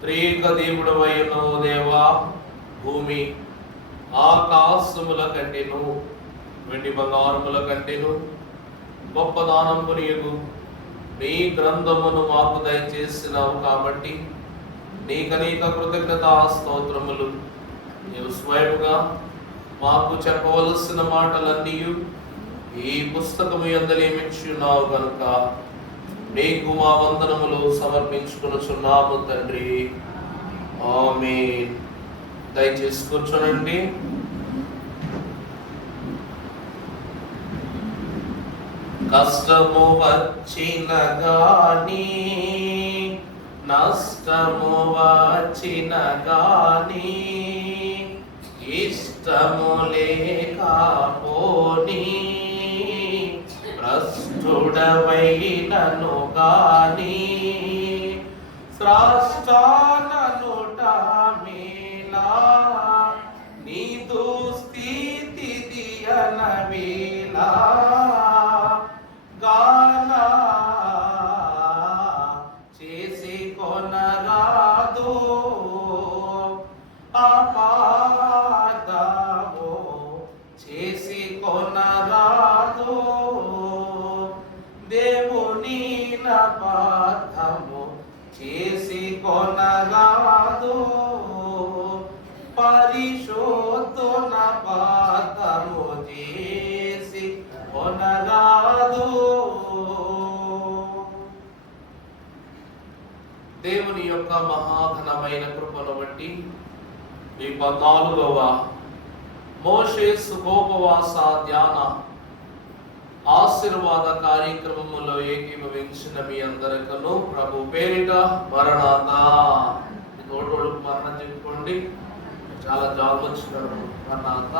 త్రియేక దేవుడవైన దేవా, భూమి ఆకాశముల కంటేను వెండి బంగారముల కంటేను గొప్ప దానమునియగు నీ గ్రంథమును మాకు దయచేసినావు కాబట్టి నీకనేక కృతజ్ఞతా స్తోత్రములు. నీవు స్వయముగా మాకు చెప్పవలసిన మాటలన్నీ ఈ పుస్తకము యందలేమిచ్చున్నావు కనుక నీకు మా వందనములు సమర్పించుకొనుచున్నాము తండ్రి. ఆమేన్. దయచేసి కూర్చోనండి. కష్టము వచ్చిన గాని నష్టము వచ్చిన గాని ఇష్టము లేకపోని భ్రష్టుడవైనను గాని స్రష్టాననుట మేలా నీదు స్థితి దియనవేలా గానా చేసి కొనరాదు అపాదము చేసి కొనరాదు దేవుని నపాదము చేసి కొనరాదు పరిశోధన పాదము చేసి కొనరాదు. దేవుని యొక్క మహాఘనమైన కృపను బట్టి ఈ 14వ మోషే సుఖోపవాస ధ్యాన ఆశీర్వాద కార్యక్రమములో ఏకీభవించిన మీ అందరికను ప్రభు పేరిట మరణాత తోటోడు మరణం చెప్పుకోండి. చాలా జాబ్ వచ్చినారు మరణాత.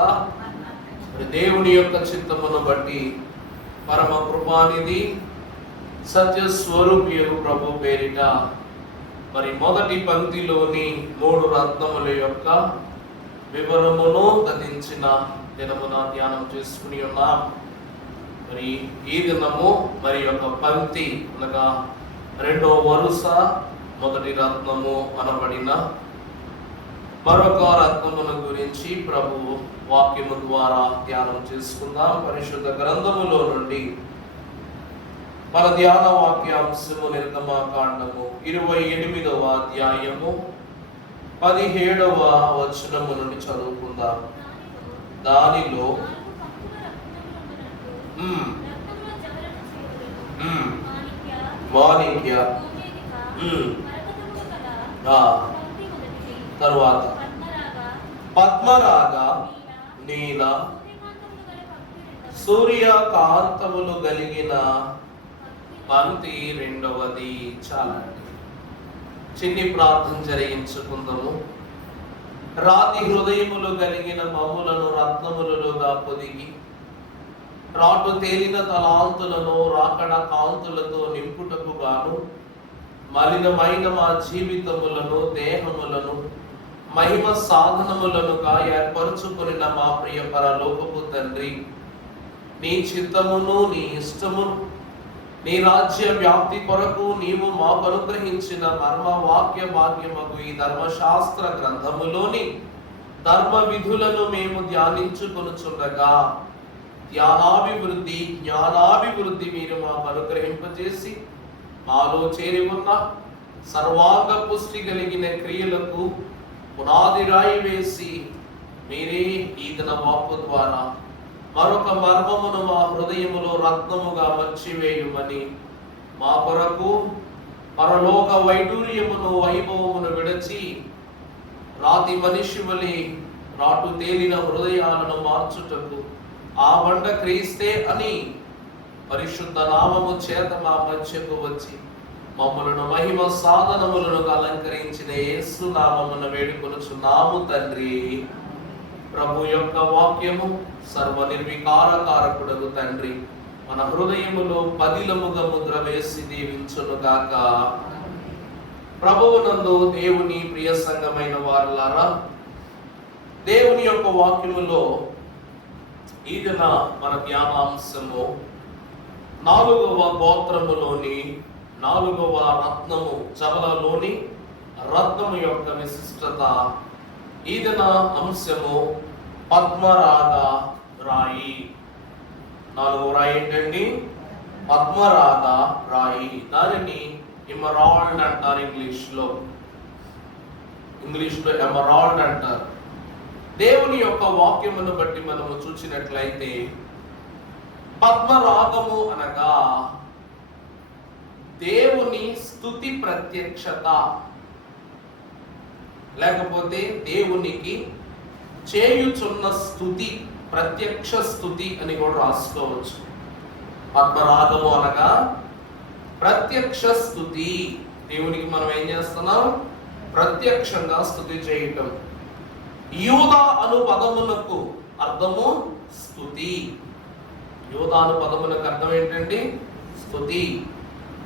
దేవుని యొక్క చిత్తమును బట్టి పరమ కృపానిధి సత్య స్వరూపియు ప్రభు పేరిట మరి మొదటి పంక్తిలోని 3 రత్నముల యొక్క వివరమును గతించిన దినమున ధ్యానం చేసుకుని ఉన్నాం. మరి ఈ దినము మరి యొక్క పంక్తి అనగా 2వ వరుస మొదటి రత్నము అనబడిన మరొక రత్నముల గురించి ప్రభు వాక్యము ద్వారా ధ్యానం చేసుకుందాం. పరిశుద్ధ గ్రంథములో నుండి మన ధ్యాన వాక్యాంశము నిర్గమకాండము 28వ అధ్యాయము 17వ వచనము నుండి చదువుకుందాం. దానిలో మాణిక్య తరువాత పద్మరాగ నీల సూర్యకాంతములు కలిగిన పంక్తి 2వది. చాలా చిన్ని ప్రార్థన జరిగించుకుందాము. రాతి హృదయములు కలిగిన మమ్ములను రత్నములుగా పొదిగి రాటు తేలిన తలాంతులను రాకడ కాంతులతో నింపుటకు గాను మలినమైన మా జీవితములను దేహములను మహిమ సాధనములనుగా ఏర్పరచుకున్న మా ప్రియ పరలోకపు తండ్రి, నీ చిత్తమును నీ ఇష్టమును నీ రాజ్య వ్యాప్తి కొరకు నీవు మాకు అనుగ్రహించిన మర్మ వాక్య భాగ్యమగు ఈ ధర్మశాస్త్ర గ్రంథములోని ధర్మ విధులను మేము ధ్యానించుకొనుచుండగా ధ్యానాభివృద్ధి జ్ఞానాభివృద్ధి మీరు మాకు అనుగ్రహింపజేసి మాలో చేరి ఉన్న సర్వాంగ పుష్టి కలిగిన క్రియలకు పునాది రాయి వేసి మీరే ఈ దిన వాక్కు ద్వారా మరొక మర్మమును మా హృదయములో రత్నముగా మర్చివేయుమని మా కొరకు పరలోక వైడూర్యమును వైభవమును విడచి రాతి మనిషి వలె రాటు తేలిన హృదయాలను మార్చుటకు ఆ బండ క్రీస్తే అని పరిశుద్ధ నామము చేత మా మధ్యకు వచ్చి మమ్మలను మహిమ సాధనములను అలంకరించిన యేసు నామమున వేడుకొనుచున్నాము తండ్రి. ప్రభు యొక్క వాక్యము సర్వ నిర్వికారకారకుడగు తండ్రి మన హృదయములో పదిలముగా ముద్ర వేసి దీవించును గాక. ప్రభువునందు దేవుని ప్రియ సంఘమైన వారులారా, దేవుని యొక్క వాక్యములో ఈ దిన మన ధ్యానాంశము 4వ గోత్రములోని 4వ రత్నము జవలలోని రత్నము యొక్క విశిష్టత. ఈదిన అంశము పద్మరాగ రాయి. 4వ రాయి ఏంటండి? పద్మరాగ రాయి. దానిని ఎమరాల్డ్ అంటారు ఇంగ్లీష్లో ఎమరాల్డ్ అంటారు. దేవుని యొక్క వాక్యమును బట్టి మనము చూసినట్లయితే పద్మరాగము అనగా దేవుని స్తుతి ప్రత్యక్షత, లేకపోతే దేవునికి చేయుచున్న స్తుతి, ప్రత్యక్ష స్తుతి అని కూడా రాసుకోవచ్చు. పద్మరాగము అనగా ప్రత్యక్ష స్తుతి. దేవునికి మనం ఏం చేస్తున్నాం? ప్రత్యక్షంగా స్తుతి చేయటం. యూదా అను పదములకు అర్థము స్తుతి. యూదా అను పదములకు అర్థం ఏంటండి? స్తుతి.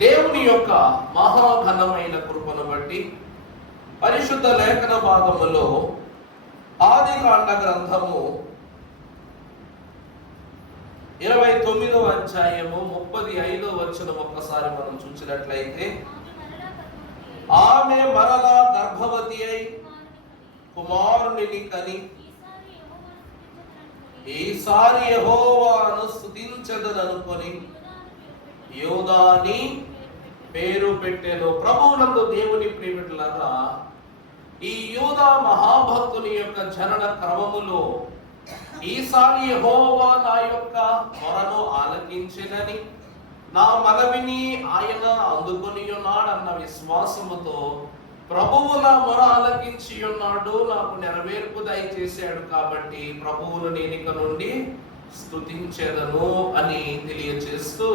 దేవుని యొక్క మహాఘనమైన కృపను బట్టి పరిశుద్ధ లేఖన భాగములో ఆదికాండ గ్రంథము 29వ అధ్యాయము 35వ వచనం ఒక్కసారి మనం చూసినట్లయితే, ఆమె మరలా గర్భవతి అయి కుమారుని కని ఈసారి యెహోవాను స్తుతించెదననుకొని యూదాని పేరు పెట్టెను. ప్రభువునందు దేవుని ప్రియమిత్రులారా, ఈ యూదా మహాభక్తుని యొక్క జనన క్రమములో ఈసారి యెహోవా నా యొక్క మొరను ఆలకించెనని, నా మనవిని ఆయన అందుకొని ఉన్నాడన్న విశ్వాసముతో ప్రభువు నా మొర ఆలకించి ఉన్నాడు, నాకు నెరవేర్పు దయచేశాడు, కాబట్టి ప్రభువును నేను ఇక నుండి స్తుతించెదను అని తెలియచేస్తూ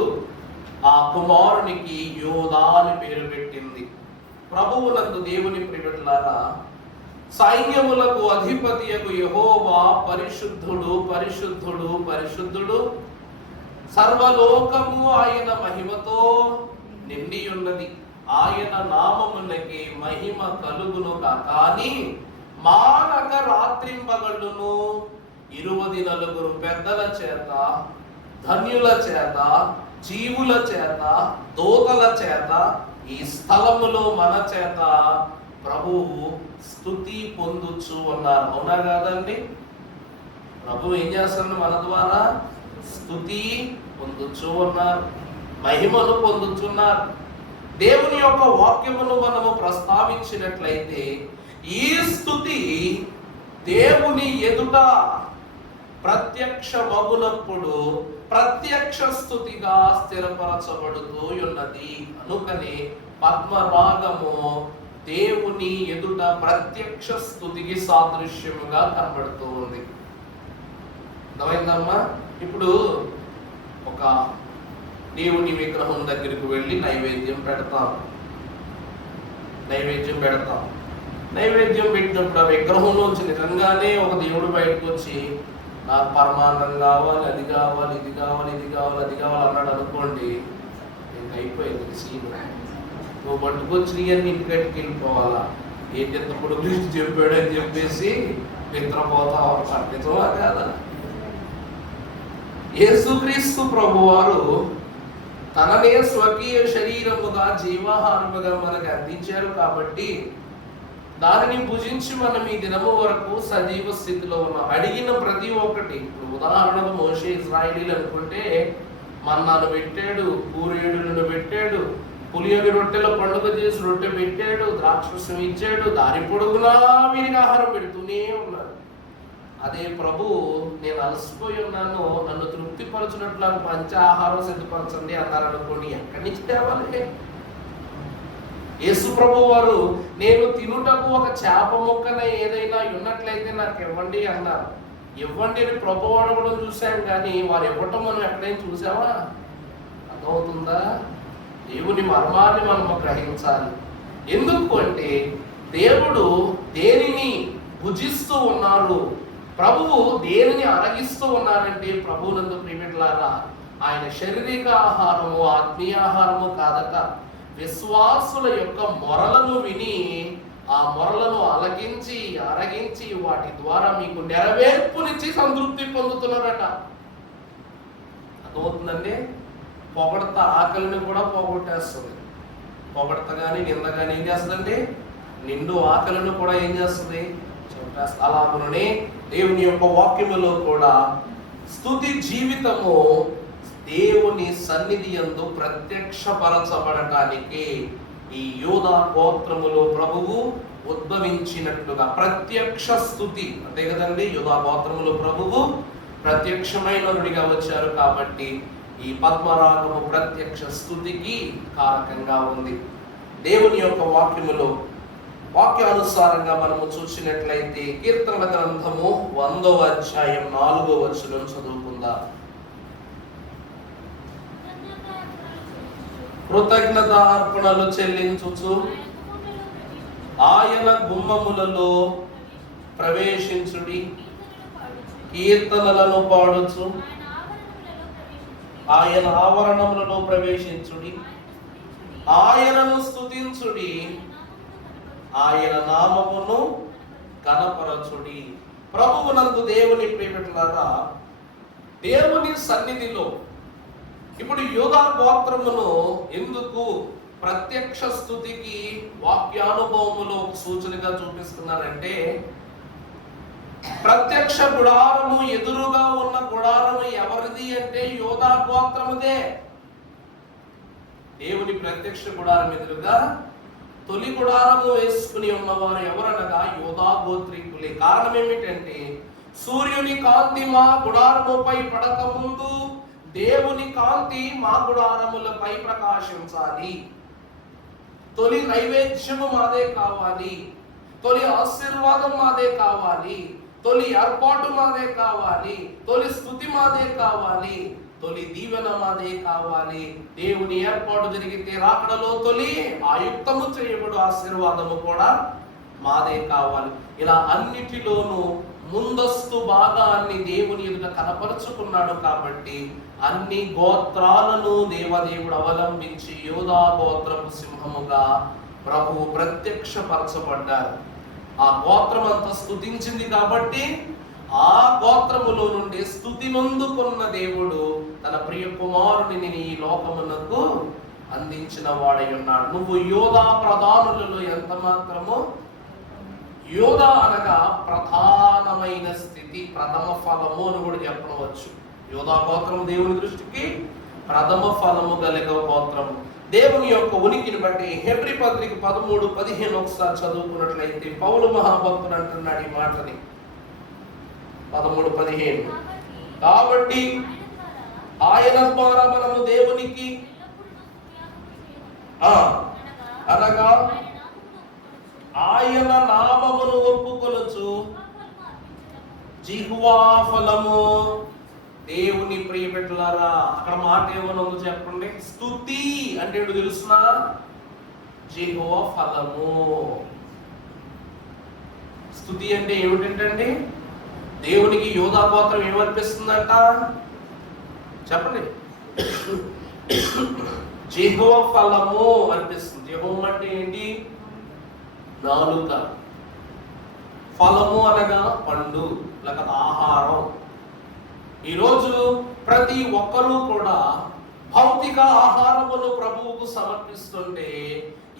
ఆ కుమారునికి యోధా అని పేరు పెట్టింది. ప్రభువునందు దేవుని ప్రియమిత్రులారా, సైన్యములకు అధిపతియగు యెహోవా పరిశుద్ధుడు పరిశుద్ధుడు పరిశుద్ధుడు, సర్వలోకము ఆయన మహిమతో నిండి ఉన్నది. ఆయన నామమునకి మహిమ కలుగును కానీ మానక రాత్రింబగళ్ళును 24 పెద్దల చేత, ధన్యుల చేత, జీవుల చేత, దూతల చేత, ఈ స్థలములో మన చేత ప్రభువు స్తుతి పొందుచు ఉన్నారు. అవునా కాదండి? ప్రభు ఏం చేస్తున్నారు? మన ద్వారా స్తుతి పొందుచు ఉన్నారు, మహిమను పొందుచున్నారు. దేవుని యొక్క వాక్యమును మనము ప్రస్తావించినట్లయితే ఈ స్తుతి దేవుని ఎదుట ప్రత్యక్షమగునప్పుడు ప్రత్యక్ష స్తుతిగా స్థిరపరచబడుతూ ఉన్నది. అనుకని పద్మరాగము దేవుని ఎదుట ప్రత్యక్ష స్తుతికి సాదృశ్యముగా కనబడుతూ ఉంది. అర్థమైందమ్మా? ఇప్పుడు ఒక దేవుని విగ్రహం దగ్గరికి వెళ్ళి నైవేద్యం పెడతాం. నైవేద్యం పెట్టినప్పుడు ఆ విగ్రహంలోంచి నిజంగానే ఒక దేవుడు బయటకు వచ్చి నాకు పరమాన్నం కావాలి, అది కావాలి, ఇది కావాలి, ఇది కావాలి, అది కావాలి అన్నాడు అనుకోండి, ఇంక అయిపోయింది సీన్. నువ్వు పట్టుకొచ్చి అన్ని ఇంటికట్టుకు వెళ్ళిపోవాలా? ఏంటి ఎంత పొడుగు లిస్ట్ చెప్పాడు అని చెప్పేసి నిద్రపోతావు. నిజమా కాదా? యేసుక్రీస్తు ప్రభువారు తననే స్వకీయ శరీరముగా జీవాహారముగా మనకు అందించారు కాబట్టి దానిని భుజించి మనం ఈ దినము వరకు సజీవ స్థితిలో ఉన్నాం. అడిగిన ప్రతి ఒక్కటి, ఉదాహరణకు మోషే ఇశ్రాయేలీలు అనుకుంటే మన్నాను పెట్టాడు, పూరేడులను పెట్టాడు, పులియని రొట్టెల పండుగ చేసి రొట్టె పెట్టాడు, ద్రాక్షరసం ఇచ్చాడు, దారి పొడుగునా వీరికి ఆహారం పెడుతూనే ఉన్నాడు. అదే ప్రభు, నేను అలసిపోయి ఉన్నాను, నన్ను తృప్తిపరచినట్లు పంచ ఆహారం సిద్ధపరచండి అన్నారనుకోండి, ఎక్కడి నుంచి తేవాలి? యేసు ప్రభు వారు నేను తినుటకు ఒక చేప ముక్కన ఏదైనా ఉన్నట్లయితే నాకు ఇవ్వండి అన్నారు. ఇవ్వండి అని ప్రభు అడగడం చూసాం, కానీ వారు ఇవ్వటం మనం ఎక్కడైనా చూసామా? అర్థమవుతుందా? దేవుని మర్మాన్ని మనం గ్రహించాలి. ఎందుకు అంటే దేవుడు దేనిని భుజిస్తూ ఉన్నారు, ప్రభువు దేనిని అరగిస్తూ ఉన్నారంటే ప్రభువునందు ప్రియమిత్రులారా, ఆయన శారీరక ఆహారము ఆత్మీయ ఆహారము కాదట. విశ్వాసుల యొక్క మొరలను విని ఆ మొరలను అరగించి వాటి ద్వారా మీకు నెరవేర్పునిచ్చి సంతృప్తి పొందుతున్నారట. అర్థమవుతుందండి? పొగడత ఆకలిని కూడా పోగొట్టేస్తుంది. పొగడత కానీ నింద కానీ ఏం చేస్తుందండి? నిండు ఆకలిని కూడా ఏం చేస్తుంది? అలాగనే దేవుని యొక్క వాక్యములో కూడా స్తుతి జీవితము దేవుని సన్నిధి యందు ప్రత్యక్షపరచబడటానికి ఈ యూదా గోత్రములో ప్రభువు ఉద్భవించినట్లుగా ప్రత్యక్ష స్తుతి అంతే కదండి. యూదా గోత్రములో ప్రభువు ప్రత్యక్షమైనరుడిగా వచ్చారు కాబట్టి ఈ పద్మరాగము ప్రత్యక్ష స్తుతికి కారకంగా ఉంది. దేవుని యొక్క వాక్యములో వాక్యానుసారంగా మనము చూసినట్లయితే కీర్తనల గ్రంథము 100వ అధ్యాయం 4వ వచనం చదువుకుందాం. కృతజ్ఞత అర్పణలు చెల్లించుచు ఆయన గుమ్మములలో ప్రవేశించుడి, కీర్తనలను పాడుచు ఆయన ఆవరణములలో ప్రవేశించుడి, ఆయనను స్తుతించుడి, ఆయన నామమును ఘనపరచుడి. ప్రభువునందు దేవుని ప్రియమిట్లారా, దేవుని సన్నిధిలో ఇప్పుడు యూదా గోత్రమును ఎందుకు ప్రత్యక్ష స్తుతికి వాక్యానుభవములో సూచనగా చూపిస్తున్నారంటే, ప్రత్యక్ష గుడారము ఎదురుగా ఉన్న గుడారము ఎవరిది అంటే యూదా గోత్రముదే. దేవుని ప్రత్యక్ష గుడారం ఎదురుగా తొలి గుడారము వేసుకుని ఉన్నవారు ఎవరనగా యూదా గోత్రీకులే. కారణం ఏమిటంటే, సూర్యుని కాంతి మా గుడారముపై పడక ముందు దేవుని కాంతి మా గుడారములపై ప్రకాశించాలి. తొలి నైవేద్యము మాదే కావాలి, తొలి ఆశీర్వాదం మాదే కావాలి, తొలి ఏర్పాటు మాదే కావాలి, తొలి స్తుతి మాదే కావాలి, తొలి దీవెన మాదే కావాలి. దేవుని ఏర్పాటు జరిగితే రాకడలో తొలి ఆయుక్తము చేయబడు ఆశీర్వాదము కూడా మాదే కావాలి. ఇలా అన్నిటిలోనూ ముందస్తు భాగాన్ని దేవుని ఎదుట కనపరుచుకున్నాడు కాబట్టి అన్ని గోత్రాలను దేవదేవుడు అవలంబించి యూదా గోత్రపు సింహముగా ప్రభువు ప్రత్యక్షపరచబడ్డారు. ఆ గోత్రం అంతా స్తుతించింది కాబట్టి ఆ గోత్రములో నుండి స్తుతి నొందుకున్న దేవుడు తన ప్రియ కుమారుడిని ఈ లోకమునకు అందించిన వాడై ఉన్నాడు. నువ్వు యోధా ప్రధానులలో ఎంత మాత్రము, యోధా అనగా ప్రధానమైన స్థితి, ప్రథమ ఫలము అని కూడా చెప్పవచ్చు. యోధా గోత్రం దేవుని దృష్టికి ప్రథమ ఫలము కలిగ గోత్రము. దేవుని యొక్క ఉనికిని బట్టి హెబ్రీ పత్రిక 13:15 ఒకసారి చదువుకున్నట్లయితే పౌలు మహాభక్తుడు అంటున్నాడు ఈ మాటని. 13:15 కాబట్టి ఆయన ద్వారా మనము దేవునికి అనగా ఆయన నామమును ఒప్పుకొనుచు జిహ్వా ఫలము. దేవుని ప్రియబిడ్డలారా, అక్కడ మాట ఏమన్నా చెప్పండి. స్తుతి అంటే తెలుసునా? జిహ్వా ఫలము. స్తుతి అంటే ఏమిటంటే దేవునికి యూదా గోత్రం ఏమనిపిస్తుందంట చెప్పండి. జిహ్వా ఫలము అనిపిస్తుంది. జిహ్వా అంటే ఏంటి? నాలుక. ఫలము అనగా పండు లేక ఆహారం. ఈరోజు ప్రతి ఒక్కరూ కూడా భౌతిక ఆహారమును ప్రభువుకు సమర్పిస్తుంటే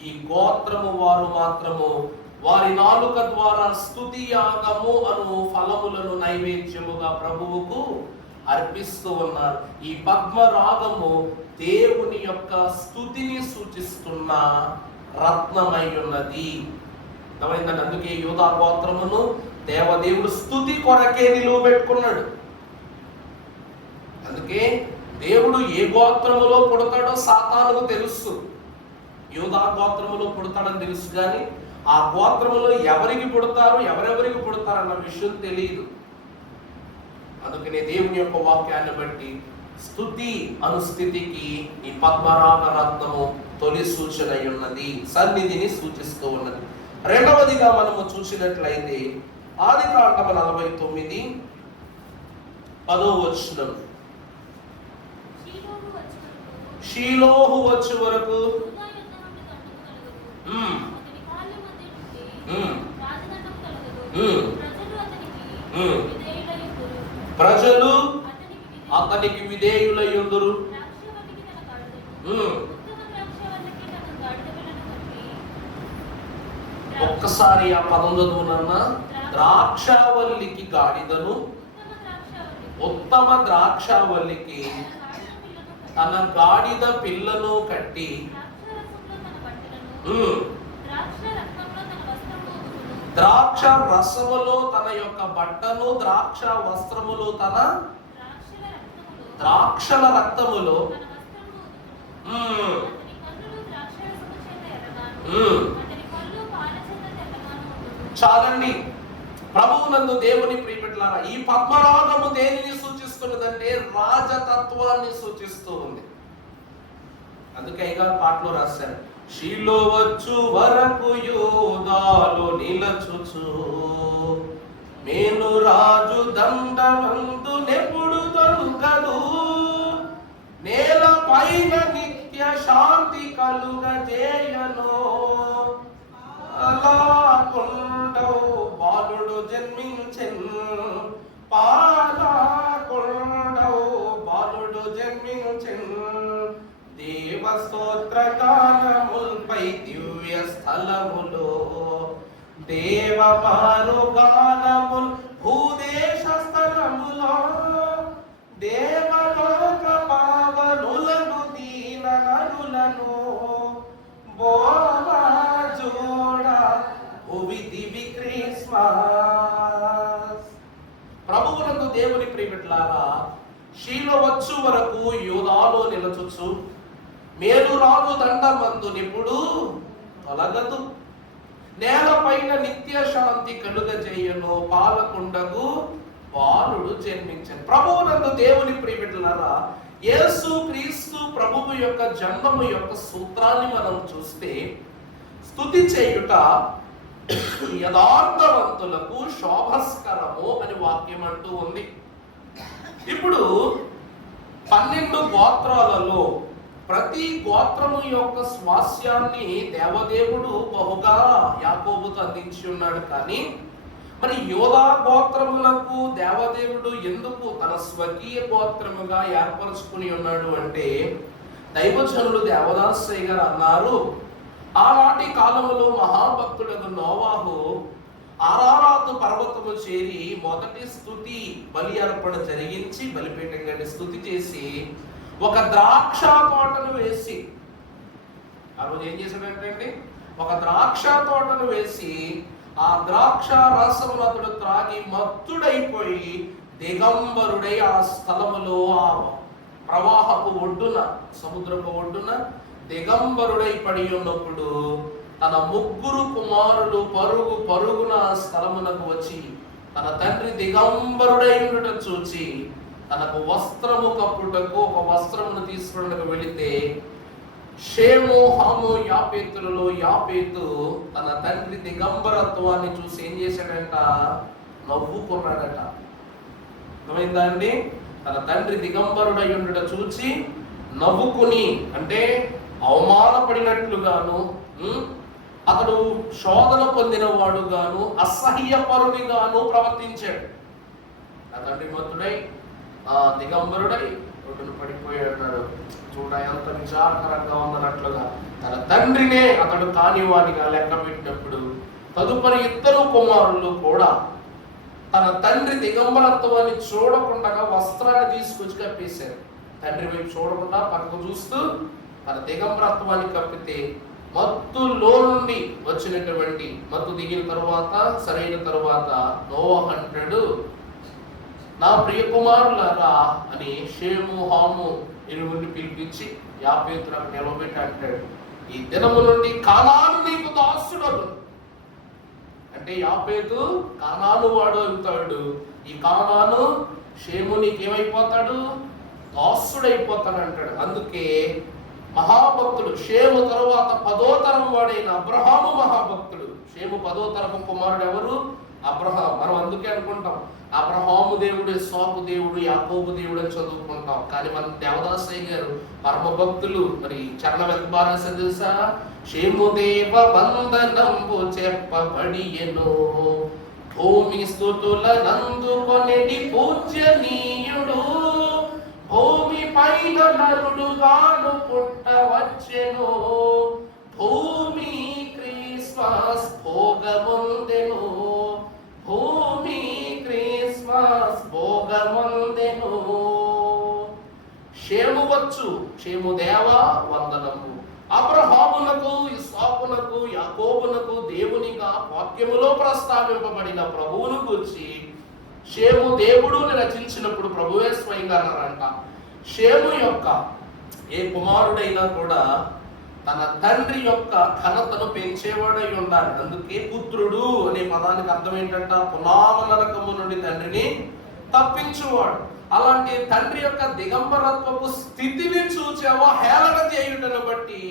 ఈ గోత్రము వారు మాత్రము వారి నాలుక ద్వారా స్తుతి యాగము అను ఫలములను నైవేద్యముగా ప్రభువుకు అర్పిస్తూ ఉన్నారు. ఈ పద్మరాగము దేవుని యొక్క స్తుతిని సూచిస్తున్న రత్నమై ఉన్నది. అందుకే యూదా గోత్రమును దేవదేవుడు స్తుతి కొరకే నిలువబెట్టుకున్నాడు. అందుకే దేవుడు ఏ గోత్రములో పుడతాడో సాతానుకు తెలుసు. యూదా గోత్రములో పుడతాడని తెలుసు, కానీ ఆ గోత్రములో ఎవరికి పుడతారు ఎవరెవరికి పుడతారన్న విషయం తెలియదు. అందుకనే దేవుని యొక్క వాక్యాన్ని బట్టి స్తుతి అనుస్థితికి ఈ పద్మరాగ రత్నము తొలి సూచన ఉన్నది, సన్నిధిని సూచిస్తూ ఉన్నది. రెండవదిగా మనము చూసినట్లయితే ఆదికాండము 49:10 షీలోహు వచ్చే వరకు ప్రజలు అతనికి విధేయులయ్యుందురు. ఒక్కసారి ఆ పదం చదువునన్న. ద్రాక్షావల్లికి గాడిదను, ఉత్తమ ద్రాక్షావల్లికి తన గాడిద పిల్లను కట్టి, ద్రాక్ష రసములో తన యొక్క బట్టను, ద్రాక్ష వస్త్రములు తన ద్రాక్షల రక్తములో చాలండి. ప్రభువునందు దేవుని ప్రియబిడ్డలారా, ఈ పద్మరాగము దేనిని సూచిస్తున్నదంటే రాజతత్వాన్ని సూచిస్తూ ఉంది. అందుకే ఇక పాటలో రాశారు, షీలో వచ్చు వరకు యోధాలు నిలచుచు, మేను రాజు దండమందు నెప్పుడు దొరకదు, నేల పైన నిత్య శాంతి కలుగజేయను, అలా కొండవు బాలుడు జన్మించెను, పాలకొండవు బాలుడు జన్మించెను, దేవ స్తోత్ర గానములపై దివ్య స్థలములో, దేవ మారు గానముల్ భూదేశ స్థలములో, దేవలోక పావనులను దీన నరులను, బోవా జోడ భువి దివి క్రిస్మస్. ప్రభువునందు దేవుని ప్రియబిడ్డలారా, షీలో వచ్చు వరకు యూదాలో నిలచుచు, మేలు రాజు దండమందు నిప్పుడు తొలగదు, నేలపైన నిత్య శాంతి కలుగజేయను, పాలకుండగు బాలుడు జన్మించను. ప్రభువునందు దేవుని ప్రియబిడ్డలారా, యేసు క్రీస్తు ప్రభువు యొక్క జన్మము యొక్క సూత్రాన్ని మనం చూస్తే, స్తుతి చేయుట యథార్థవంతులకు శోభస్కరము అని వాక్యం అంటూ ఉంది. ఇప్పుడు 12 గోత్రాలలో ప్రతి గోత్రము యొక్క స్వాస్యాన్ని దేవదేవుడు బహుగా యాకోబుకు అందించి ఉన్నాడు. కానీ మరి యోధా గోత్రములకు దేవదేవుడు ఎందుకు తన స్వకీయ గోత్రముగా ఏర్పరచుకుని ఉన్నాడు అంటే, దైవజనులు దేవదాసయ్య గారు అన్నారు, ఆనాటి కాలములో మహాభక్తుడకు నోవాహు ఆరారాతు పర్వతము చేరి మొదటి స్తుతి బలి అర్పణ జరిగించి, బలిపీఠం గండి స్తుతి చేసి ఒక ద్రాక్ష తోటను వేసి, ఆ రోజు ఏం చేశాడంటే ఒక ద్రాక్ష తోటను వేసి ఆ ద్రాక్ష రసమును అతడు త్రాగి మత్తుడైపోయి దిగంబరుడై ఆ స్థలములో, ఆ ప్రవాహపు ఒడ్డున, సముద్రపు ఒడ్డున దిగంబరుడై పడి ఉన్నప్పుడు తన 3 కుమారులు పరుగు పరుగున స్థలమునకు వచ్చి తన తండ్రి దిగంబరుడై ఉండటం చూచి తనకు వస్త్రము కప్పుటకు ఒక వస్త్రమును తీసుకున్నకు వెళితే, షేము హాము యాపేతులలో యాపేతు తన తండ్రి దిగంబరత్వాన్ని చూసి ఏం చేశాడంట, నవ్వుకున్నాడట. అర్థమైందా అండి? తన తండ్రి దిగంబరుడై ఉండట చూచి నవ్వుకుని, అంటే అవమానపడినట్లుగాను, అతడు శోధన పొందిన వాడుగాను, అసహ్యపరునిగాను ప్రవర్తించాడు. నా తండ్రి మత్తుడై దిగంబరుడై రోడ్డును పడిపోయాడు. చూడ ఎంత విచారకరంగా ఉందన్నట్లుగా తన తండ్రినే అతడు కానివానిగా లెక్క పెట్టినప్పుడు తదుపరి 2 కుమారులు కూడా తన తండ్రి దిగంబరత్వాన్ని చూడకుండా వస్త్రాన్ని తీసుకొచ్చి కప్పేశారు. తండ్రి వైపు చూడకుండా పక్కకు చూస్తూ తన దిగంబరత్వాన్ని కప్పితే, మత్తులో నుండి వచ్చినటువంటి మత్తు దిగిన తరువాత, సరైన తరువాత నోవాహు అంటాడు, నా ప్రియ కుమారులారా అని షేము హాము ఇరువురిని పిలిపించి యాపేతులకు నిలబెట్టి అంటాడు, ఈ దినము నుండి కానాను నీకు దాసుడను. అంటే యాపేతు కానాను వాడు అవుతాడు. ఈ కానాను షేము నీకేమైపోతాడు, దాసుడైపోతాడు అంటాడు. అందుకే మహాభక్తుడు షేము తరువాత 10వ తరం వాడైన అబ్రహాము మహాభక్తుడు. షేము 10వ తరపు కుమారుడు ఎవరు? అబ్రహాం. మనం అందుకే అనుకుంటాం అబ్రహాము దేవుడు, ఇస్సాకు దేవుడు, యాకోబు దేవుడు అని చదువుకుంటాం. కానీ మన దేవదాసయ్య గారు పరమ భక్తులు. మరి చరణం ఎంత బాగా తెలుసా? షేము దేవ వందనంబు చెప్పబడియెను, భూమి స్తుతుల నందుకొనెడి పూజ్యనీయుడు, భూమి పైన నరుడుగాను పుట్టవచ్చెను, భూమి క్రీస్తు క్రిస్మస్ భోగముందెను, భూమి క్రిస్మస్ భోగముందెను. షేము వచ్చు, షేము దేవా వందనము. అబ్రహామునకు, ఇస్సాకునకు, యాకోబునకు దేవునిగా వాక్యములో ప్రస్తావింపబడిన ప్రభువును గురించి షేము దేవుడు రచించినప్పుడు ప్రభువే స్వయంగా అన్నారంట, షేము యొక్క ఏ కుమారుడైనా కూడా తన తండ్రి యొక్క ఘనతను పెంచేవాడై ఉండాలి. అందుకే పుత్రుడు అనే పదానికి అర్థం ఏంటంట, పునామ నరకము నుండి తండ్రిని తప్పించువాడు. అలాంటి తండ్రి యొక్క దిగంబరత్వపు స్థితిని చూచావో హేళన చేయుటను బట్టి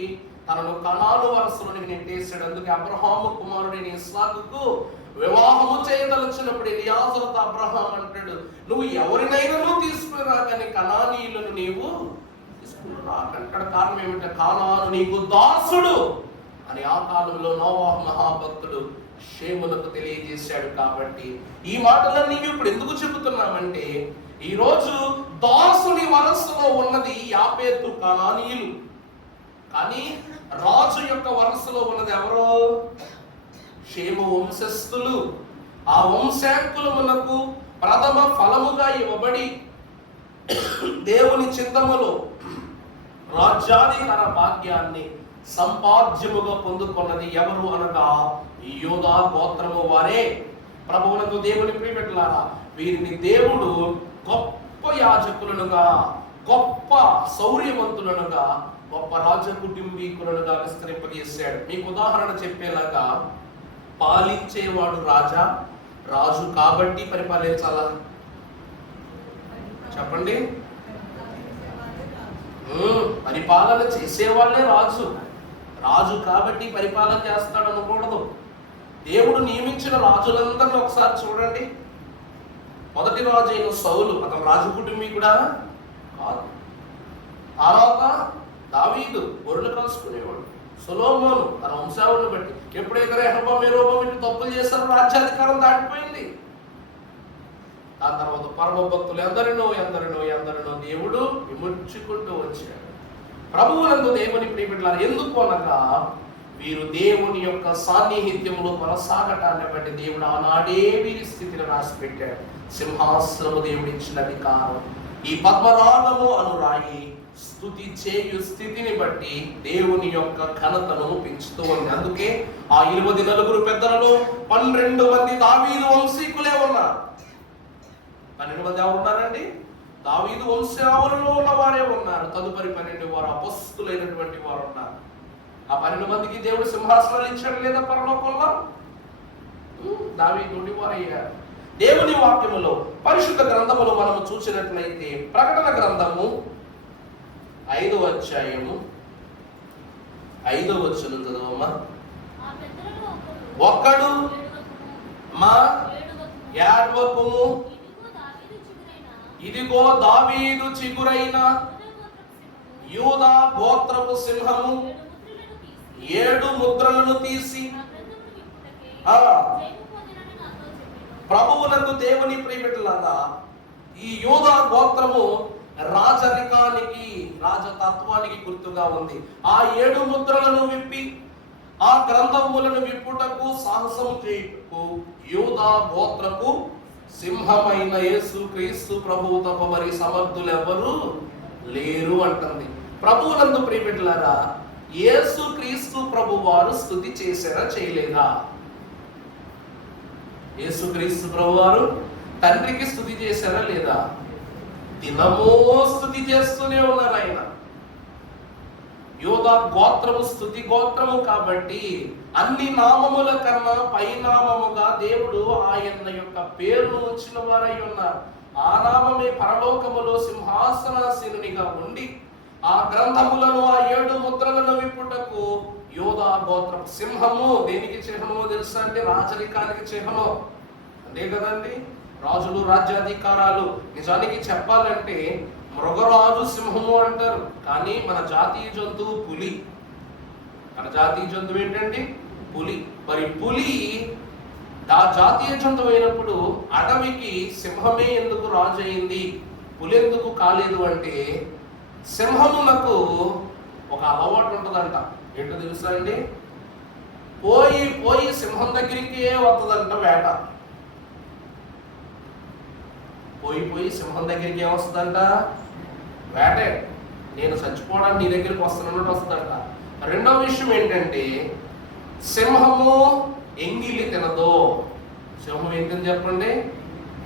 తనను కనాను వరసలోనికి నెట్టేశాడు. అందుకే అబ్రహాము కుమారుడైన ఇస్సాకుకు వివాహము చేయదలుచున్నప్పుడు ఎలియాజరుతో అబ్రహాం అంటాడు, నువ్వు ఎవరినైనా తీసుకురా కానీ కనానీయులను నీవు తీసుకురాకంటాడు. కారణం ఏమిటంటే కానాను నీకు దాసుడు అని ఆ కాలంలో నోవాహు మహాభక్తుడు షేమునకు తెలియజేశాడు. కాబట్టి ఈ మాటలన్నీ ఇప్పుడు ఎందుకు చెబుతున్నామంటే, ఈ రోజు దాసుని వరసలో ఉన్నది యాపేతు కనానీయులు, కానీ రాజు యొక్క వరసలో ఉన్నది ఎవరో? షేము వంశస్థులు. ఆ వంశాంకులమునకు ప్రథమ ఫలముగా ఇవ్వబడి దేవుని చిత్తములో రాజ్యాధికార భాగ్యాన్ని సంపాద్యముగా పొందుకున్నది ఎవరు అనగా యూదా గోత్రము వారే. ప్రభువునందు దేవుని ప్రియబిడ్డలారా, వీరిని దేవుడు గొప్ప యాజకులనుగా, గొప్ప శౌర్యవంతులనుగా, గొప్ప రాజ కుటుంబీకులనుగా విస్తరింపజేశాడు. మీకు ఉదాహరణ చెప్పేలాగా, పాలించేవాడు రాజా, రాజు కాబట్టి పరిపాలించాలా? చెప్పండి. పరిపాలన చేసేవాళ్ళే రాజు, రాజు కాబట్టి పరిపాలన చేస్తాడు అనకూడదు. దేవుడు నియమించిన రాజులందరినీ ఒకసారి చూడండి. మొదటి రాజు అయిన సౌలు, అతను రాజు కుటుంబీకుడా కాదు. తర్వాత దావీదు గొర్రెలు కలుసుకునేవాడు. సొలొమోను తన వంశావళిని బట్టి, ఎప్పుడైతే రెహబాము యెరోబాము ఇటు తప్పులు చేశారో రాజ్యాధికారం దాటిపోయింది. దాని తర్వాత పరమ భక్తులు ఎందరినో ఎందరినో ఎందరినో దేవుడు విమర్చుకుంటూ వచ్చాడు. ప్రభువునందు దేవుని ప్రియబిడ్డలారా, ఎందుకు అనగా వీరు దేవుని యొక్క సాన్నిహిత్యంలో కొనసాగటాన్ని బట్టి దేవుడు ఆనాడే వీరి స్థితిని రాసి పెట్టాడు. సింహాసనము దేవుడు ఇచ్చిన అధికారం, ఈ పద్మరాగము అనురాయి స్తుతి చేయు స్థితిని బట్టి దేవుని యొక్క ఘనతను పెంచుతూ ఉంది. అందుకే ఆ 24 పెద్దలలో 12 మంది దావీదు వంశీకులే ఉన్నారు. 12 మంది ఎవరు ఉన్నారండి? దావీదు వంశావళిలో ఉన్న వారే ఉన్నారు. తదుపరి 12 వారు అపొస్తలులైనటువంటి వారు ఉన్నారు. ఆ 12 మందికి దేవుడు సింహాసనాలు ఇచ్చాడు లేదా పరలోకంలో? దావీదు వారయ్యారు. దేవుని వాక్యములో పరిశుద్ధ గ్రంథములో మనము చూసినట్లయితే ప్రకటన గ్రంథము 5వ అధ్యాయము 5వ వచనం చదవమ్మా. ఒక్కడు మా యార్వకుము, ఇదిగో దావీదు చిగురైన యూదా గోత్రపు సింహము 7 ముద్రలను తీసి. ప్రభువునందు దేవుని ప్రియబిడ్డలారా, ఈ యూదా గోత్రము రాజరికానికి, రాజతత్వానికి గుర్తుగా ఉంది. ఆ 7 ముద్రలను విప్పి ఆ గ్రంథములను విప్పుటకు సాహసము చేయుటకు యూదా గోత్రపు సింహమైన యేసు క్రీస్తు ప్రభువు తప్ప మరి సమర్థులు ఎవరు లేరు అంటుంది. ప్రభువునందు ప్రియబిడ్డలారా, యేసు క్రీస్తు ప్రభు వారు స్తుతి చేశారా చేయలేదా? యేసు క్రీస్తు ప్రభు వారు తండ్రికి స్తుతి చేశారా లేదా? దినమో స్తుతి చేస్తూనే ఉన్నారు ఆయన. యూదా గోత్రము స్తుతి గోత్రము కాబట్టి అన్ని నామముల కన్నా పైనామముగా దేవుడు ఆయన యొక్క పేరును ఉంచిన వారై ఉన్నారు. ఆ నామమే పరలోకములో సింహాసనాసీనునిగా ఉండి ఆ గ్రంథములను, ఆ 7 ముద్రలను విప్పుటకు యూదా గోత్రపు సింహము. దేనికి చిహ్నమో తెలుసా అంటే రాజరికానికి చిహ్నము. అంతే కదండి, రాజులు రాజ్యాధికారాలు. నిజానికి చెప్పాలంటే మృగరాజు సింహము అంటారు, కానీ మన జాతీయ జంతువు పులి. మన జాతీయ జంతువు ఏంటండి? పులి. మరి పులి ఆ జాతీయ జంతువు అయినప్పుడు అడవికి సింహమే ఎందుకు రాజు అయింది, పులి ఎందుకు కాలేదు అంటే, సింహములకు ఒక అలవాటు ఉంటుందంట. ఏంటో తెలుసా అండి? పోయి పోయి సింహం దగ్గరికే వస్తుందంట వేట. పోయి పోయి సింహం దగ్గరికి ఏమొస్తుందంట? వేటే. నేను చచ్చిపోవడానికి నీ దగ్గరికి వస్తున్నట్టు వస్తుందంట. రెండవ విషయం ఏంటంటే, సింహము ఎంగిలి తినదు. సింహం ఏంటని చెప్పండి?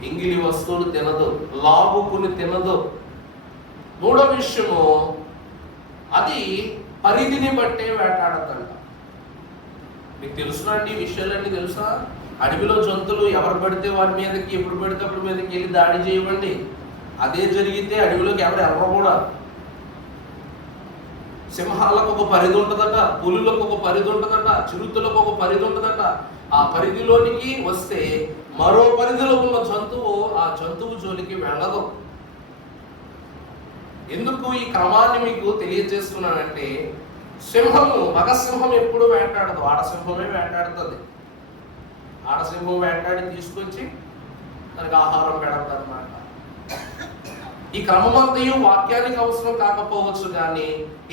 ఎంగిలి వస్తువులు తినదు, లాగుకుని తినదు. మూడో విషయము, అది పరిధిని బట్టే వేటాడదంట. మీకు తెలుసునా అండి? ఈ విషయాలన్నీ తెలుసా? అడవిలో జంతువులు ఎవరు పడితే వారి మీదకి, ఎప్పుడు పడితే అప్పుడు మీదకి వెళ్ళి దాడి చేయవండి. అదే జరిగితే అడవిలోకి ఎవరు కూడా. సింహాలకు ఒక పరిధి ఉంటుందట, పులులకు ఒక పరిధి ఉంటుందట, చిరుతలకు ఒక పరిధి ఉంటుందట. ఆ పరిధిలోనికి వస్తే మరో పరిధిలో ఉన్న జంతువు ఆ జంతువు జోలికి వెళ్ళదు. ఎందుకు ఈ క్రమాన్ని మీకు తెలియజేస్తున్నానంటే, మగసింహం ఎప్పుడు వేటాడదు, ఆడసింహమే వేటాడుతుంది. ఆడసింహం వేటాడి తీసుకొచ్చి దానికి ఆహారం పెడతారు అన్నమాట. ఈ క్రమమంతయు వాక్యానికి అవసరం కాకపోవచ్చు, కానీ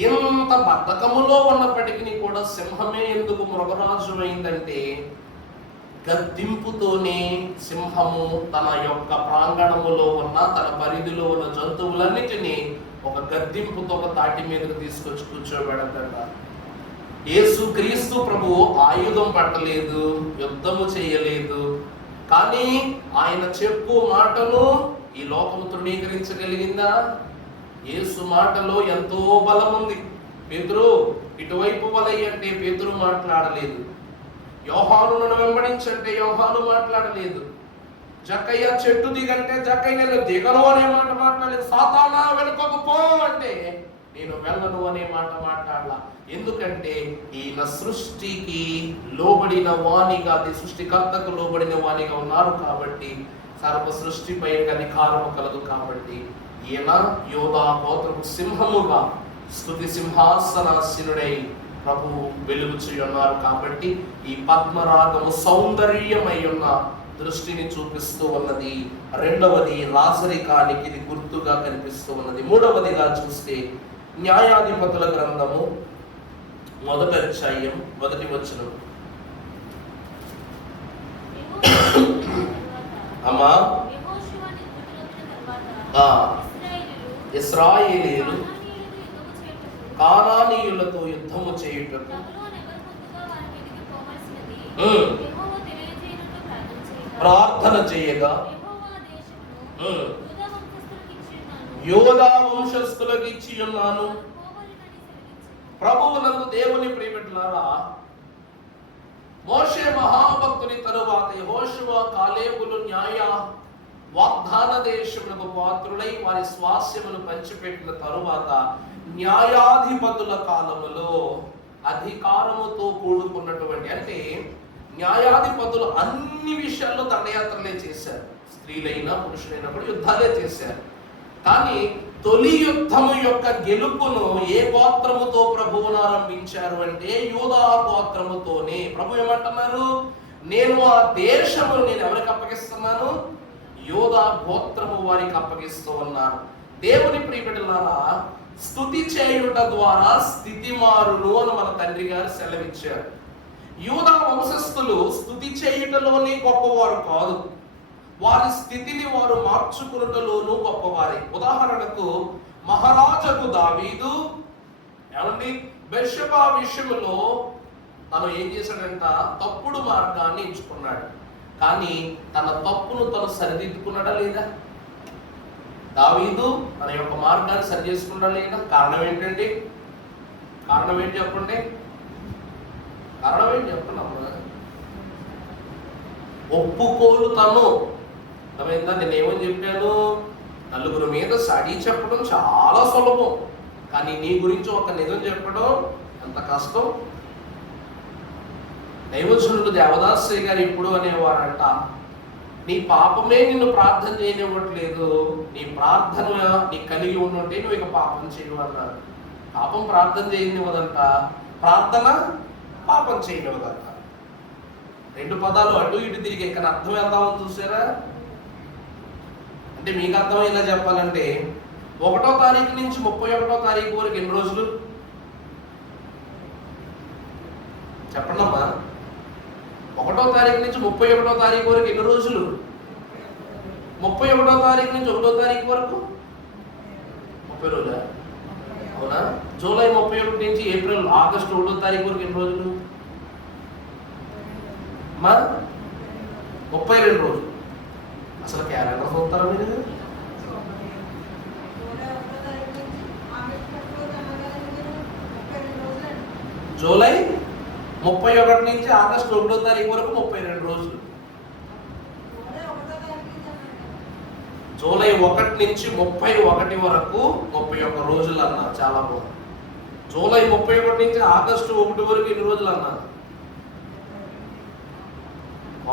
ఎంత బద్ధకములో ఉన్నప్పటికీ కూడా సింహమే ఎందుకు మృగరాజు అయిందంటే, గద్దింపుతోనే సింహము తన యొక్క ప్రాంగణములో ఉన్న, తన పరిధిలో ఉన్న జంతువులన్నిటినీ ఒక గద్దింపుతో ఒక తాటి మీదకు తీసుకొచ్చి కూర్చోబెడతాడ. యేసు క్రీస్తు ప్రభువు ఆయుధం పట్టలేదు, యుద్ధము చేయలేదు, కానీ ఆయన చెప్పు మాటను ఈ లోకము తృణీకరించగలిగిందా? యేసు మాటలో ఎంతో బలం ఉంది. పేతురు ఇటువైపు వలయ్య అంటే పేతురు మాట్లాడలేదు. యోహాను నన్ను వెంబడించంటే యోహాను మాట్లాడలేదు. జక్కయ్య చెట్టు దిగంటే జక్కయ్య నేను దిగను అనే మాట మాట్లాడలేదు. సాతానా వెనుకకు పో అంటే నేను వెళ్ళను అనే మాట మాట్లాడలా. ఎందుకంటే ఈయన సృష్టికి లోబడిన వాణిగా, సృష్టికర్తకు లోబడిన వాణిగా ఉన్నారు కాబట్టి, సర్వ సృష్టిపై అధికారము కలదు కాబట్టి, ఈయన యోధా గోత్రపు సింహముగా స్తుతి సింహాసనాసీనుడై ప్రభువు వెలుగుచు ఉన్నారు కాబట్టి, ఈ పద్మరాగము సౌందర్యమై ఉన్న దృష్టిని చూపిస్తూ ఉన్నది. రెండవది రాజరికానికి ఇది గుర్తుగా కనిపిస్తూ ఉన్నది. మూడవదిగా చూస్తే న్యాయాధిపతుల గ్రంథము 1వ అధ్యాయం 1వ వచనం. అమ్మా, ఇశ్రాయేలీయులు కానానీయులతో యుద్ధము చేయుటకు ప్రార్థన చేయగా యోధా వంశస్థులకు ఇచ్చి ఉన్నాను. ప్రభువునందు దేవుని ప్రియబిడ్డలారా, మోషే మహాభక్తుని తరువాత యెహోషువ, కాలేబులు న్యాయ వాగ్దాన దేశములకు పాత్రులై వారి స్వాస్యమును పంచిపెట్టిన తరువాత, న్యాయాధిపతుల కాలములో అధికారముతో కూడుకున్నటువంటి, అంటే న్యాయాధిపతులు అన్ని విషయాల్లో దండయాత్రలే చేశారు. స్త్రీలైనా పురుషులైనా కూడా యుద్ధాలే చేశారు. కానీ తొలి యుద్ధము యొక్క గెలుపును ఏ గోత్రముతో ప్రభువును ఆరంభించారు అంటే యూదా గోత్రముతోనే. ప్రభు ఏమంటున్నారు? నేను ఆ దేశమును నేను ఎవరికి అప్పగిస్తున్నాను? యూదా గోత్రము వారికి అప్పగిస్తూ ఉన్నారు. దేవుని ప్రియబిడ్డలారా, స్తుతి చేయుట ద్వారా స్థితిమారులు అని మన తండ్రి గారు సెలవిచ్చారు. యూదా వంశస్థులు స్తుతి చేయుటలోనే గొప్పవారు కాదు, వారి స్థితిని వారు మార్చుకున్నటలోనూ గొప్పవారే. ఉదాహరణకు మహారాజుకు దావీదు ఏమండి బెర్షెబా విషయంలో తను ఏం చేశాడంట? తప్పుడు మార్గాన్ని ఎంచుకున్నాడు. కానీ తన తప్పును తను సరిదిద్దుకున్నాడా లేదా? దావీదు తన యొక్క మార్గాన్ని సరి చేసుకున్నాడా లేదా? కారణం ఏంటండి? కారణం ఏంటి చెప్పండి? కారణం ఏంటి చెప్తున్నాము? ఒప్పుకోలు తను. అర్థమైందా? నేను ఏమని చెప్పాను? నలుగురు మీద సడి చెప్పడం చాలా సులభం, కానీ నీ గురించి ఒక నిజం చెప్పడం ఎంత కష్టం. దైవజనుడు దేవదాసయ్య గారు ఎప్పుడు అనేవారంట, నీ పాపమే నిన్ను ప్రార్థన చేయనివ్వట్లేదు, నీ ప్రార్థన నీ కలిగి ఉండుంటే నువ్వు ఇక పాపం చేయవు అన్నారు. పాపం ప్రార్థన చేయనివ్వదంట, ప్రార్థన పాపం చేయనివ్వదంట. రెండు పదాలు అటు ఇటు తిరిగి ఇక్కడ అర్థం వెళ్దామని చూసారా? అంటే మీకు అర్థమయ్యేలా చెప్పాలంటే 1వ తారీఖు నుంచి 31వ తారీఖు వరకు ఎన్ని రోజులు చెప్పండి అమ్మా? 1వ తారీఖు నుంచి 31వ తారీఖు వరకు ఎన్ని రోజులు? 31వ తారీఖు నుంచి 1వ తారీఖు వరకు 30 రోజులా? అవునా? జూలై 31 నుంచి ఆగస్టు 1వ తారీఖు వరకు ఎన్ని రోజులు? 32 రోజులు. అసలు క్యాలెండర్ చూస్తారా మీరు? జూలై 31 నుంచి ఆగస్టు 1వ తారీఖు వరకు 32 రోజులు. జూలై 1 నుంచి 31 వరకు 31 రోజులు అన్నారు. చాలా బాగుంది. జూలై 31 నుంచి ఆగస్టు 1 వరకు ఎన్ని రోజులు అన్నారు?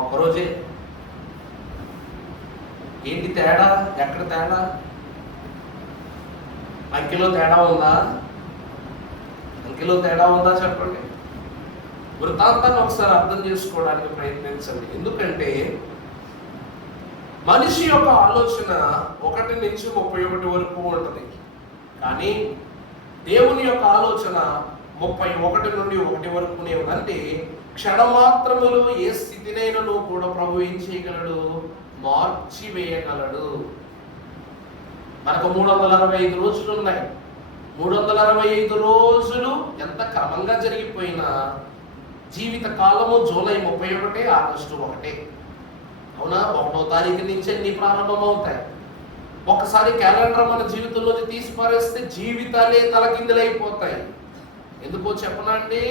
ఒక్కరోజే. ఏంటి తేడా? ఎక్కడ తేడా? అంకెలో తేడా ఉందా? అంకెలో తేడా ఉందా చెప్పండి. వృత్తాంతాన్ని ఒకసారి అర్థం చేసుకోవడానికి ప్రయత్నించండి. ఎందుకంటే మనిషి యొక్క ఆలోచన 1 నుంచి 31 వరకు ఉంటుంది. కానీ దేవుని యొక్క ఆలోచన 31 నుండి 1 వరకునే ఉంది. అంటే క్షణమాత్రములు ఏ స్థితినైనా కూడా ప్రభు ఏం చేయగలడు? మార్చివేయగలడు. మనకు 365 రోజులు ఉన్నాయి. 365 రోజులు ఎంత క్రమంగా జరిగిపోయినా జీవిత కాలము జూలై 31, ఆగస్టు 1. అవునా? 1వ తారీఖు నుంచి అన్ని ప్రారంభమవుతాయి. ఒకసారి క్యాలెండర్ మన జీవితంలోకి తీసి పారేస్తే జీవితాలే తలకిందులైపోతాయి. ఎందుకో చెప్పనండి,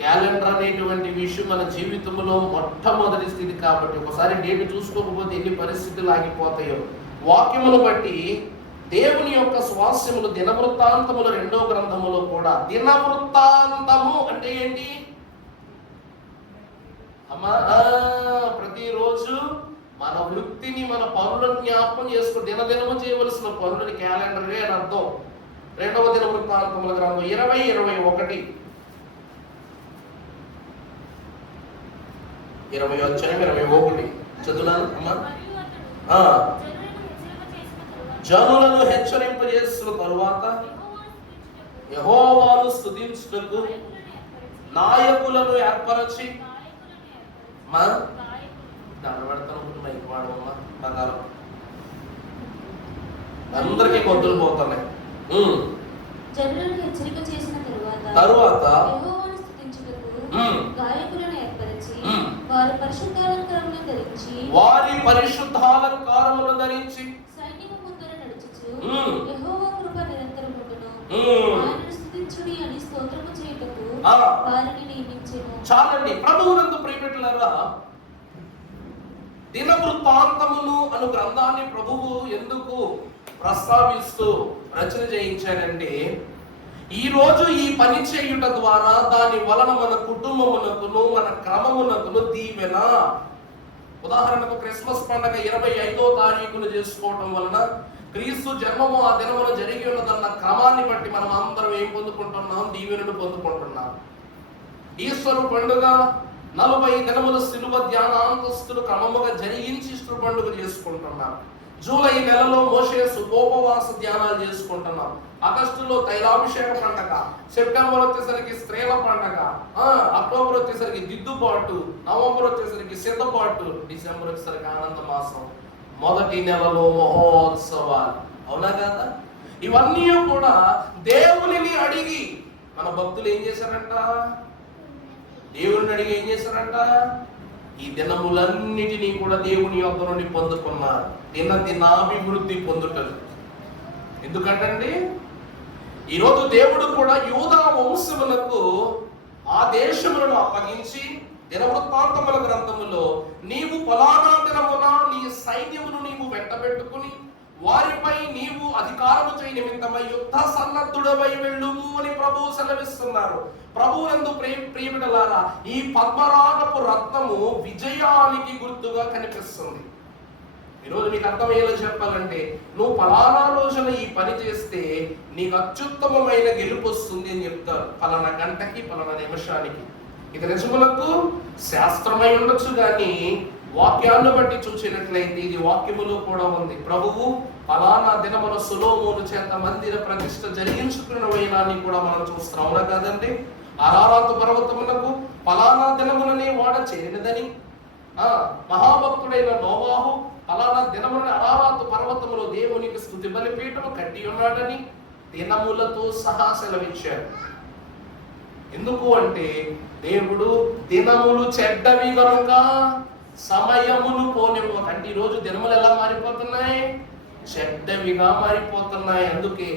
క్యాలెండర్ అనేటువంటి విషయం మన జీవితంలో మొట్టమొదటి స్థితి కాబట్టి ఒకసారి డేట్ చూసుకోకపోతే ఎన్ని పరిస్థితులు ఆగిపోతాయో. వాక్యమును బట్టి దేవుని యొక్క స్వాస్యములు దినవృత్తాంతములు 2వ గ్రంథములో కూడా, దినవృత్తాంతము అంటే ఏంటి అమ్మా? ప్రతిరోజు మన వృత్తిని, మన పనులను జ్ఞాపకం చేసుకుని దినదినము చేయవలసిన పనులని క్యాలెండరే అని అర్థం. 2వ దినవృత్తాంతముల గ్రంథం 20:21 21 చదువునాను అమ్మా. జనులను హెచ్చరింపజేసిన తరువాత యెహోవాను స్తుతించుటకు నాయకులను ఏర్పరచి బంగారం అందరికీ గొంతులు పోతున్నాయి. జనులను హెచ్చరిక చేసిన తరువాత వారి పరిశుద్ధాలంకారములను ధరించి సైన్యము ముందర నడుచుచు యెహోవా కృప నిరంతరముండును ఆయనను స్తుతించుడి అని స్తోత్రము చేయుటకు వారిని నియమించెను. చాలండి. ప్రభువునందు ప్రియబిడ్డలారా, దినవృత్తాంతములు అను గ్రంథాన్ని ప్రభువు ఎందుకు ప్రస్తావిస్తూ రచన చేయించాడంటే, ఈ రోజు ఈ పని చేయుట ద్వారా దాని వలన మన కుటుంబమునకును మన క్రమమునకును దీవెన. ఉదాహరణకు క్రిస్మస్ పండుగ 25వ తారీఖును చేసుకోవటం వలన క్రీస్తు జన్మము ఆ దినమున జరిగి ఉన్నదన్న క్రమాన్ని బట్టి మనం అందరం ఏం పొందుకుంటున్నాం? దీవెనను పొందుకుంటున్నాం. ఈశ్వరు పండుగ 40 దినముల శిలువ ధ్యానాంతస్తులు క్రమముగా జరిగించి ఈస్టర్ పండుగ చేసుకుంటున్నాం. జూలై నెలలో మోషే ఉపవాస ధ్యానాలు చేసుకుంటున్నాం. ఆగస్టులో తైలాభిషేక పండగ, సెప్టెంబర్ వచ్చేసరికి స్త్రీల పండగ, అక్టోబర్ వచ్చేసరికి దిద్దుబాటు, నవంబర్ వచ్చేసరికి సిద్ధపాటు, డిసెంబర్ వచ్చేసరికి ఆనంద మాసం, మొదటి నెలలో మహోత్సవాలు. అవునా కదా? ఇవన్నీ కూడా దేవునిని అడిగి మన భక్తులు ఏం చేశారంట? దేవుని అడిగి ఏం చేశారంట? ఈ దినములన్నిటినీ కూడా దేవుని యొద్ద నుండి పొందుకున్నారు. దినాభివృద్ధి పొందుటలు. ఎందుకంటే ఈరోజు దేవుడు కూడా యూదా వంశములకు ఆ దేశములను అప్పగించి దినవృత్తాంతముల గ్రంథములో నీవు ఫలానా దినమున నీ సైన్యమును నీవు వెంటబెట్టుకుని వారిపై నీవు అధికారము చేయ నిమిత్తమై యుద్ధ సన్నద్ధుడవై వెళ్ళుము అని ప్రభువు సెలవిస్తున్నారు. ప్రభువునందు ప్రియబిడ్డలారా, ఈ పద్మరాగపు రత్నము విజయానికి గుర్తుగా కనిపిస్తుంది. ఈరోజు మీకు అర్థమయ్యేలా చెప్పాలంటే, నువ్వు ఫలానా రోజున ఈ పని చేస్తే నీకు అత్యుత్తమమైన గెలుపు వస్తుంది అని చెప్తారు. ఫలానా గంటకి, ఫలానా నిమిషానికి. ఇది నిజములకు శాస్త్రమై ఉండొచ్చు, కానీ వాక్యాన్ని బట్టి చూసినట్లయితే ఇది వాక్యములో కూడా ఉంది. ప్రభువు ఫలానా దినమున సొలొమోను చేత మందిర ప్రతిష్ఠ జరిగించుకున్న వైనాన్ని కూడా మనం చూస్తున్నాం. అవునా కాదండి? అరారాతు పర్వతమునకు ఫలానా దినముననే వాడ చేరినదని, మహాభక్తుడైన నోవాహు ఫలానా దినమున అరారాతు పర్వతములో దేవునికి స్తుతి బలిపీఠము కట్టి ఉన్నాడని దినములతో సహా సెలవిచ్చాడు. ఎందుకు అంటే దేవుడు దినములు చెడ్డవి గనుక సమయమును పోనివ్వ. అంటే ఈరోజు దినములు ఎలా మారిపోతున్నాయి? చెడ్డవిగా మారిపోతున్నాయి. అందుకే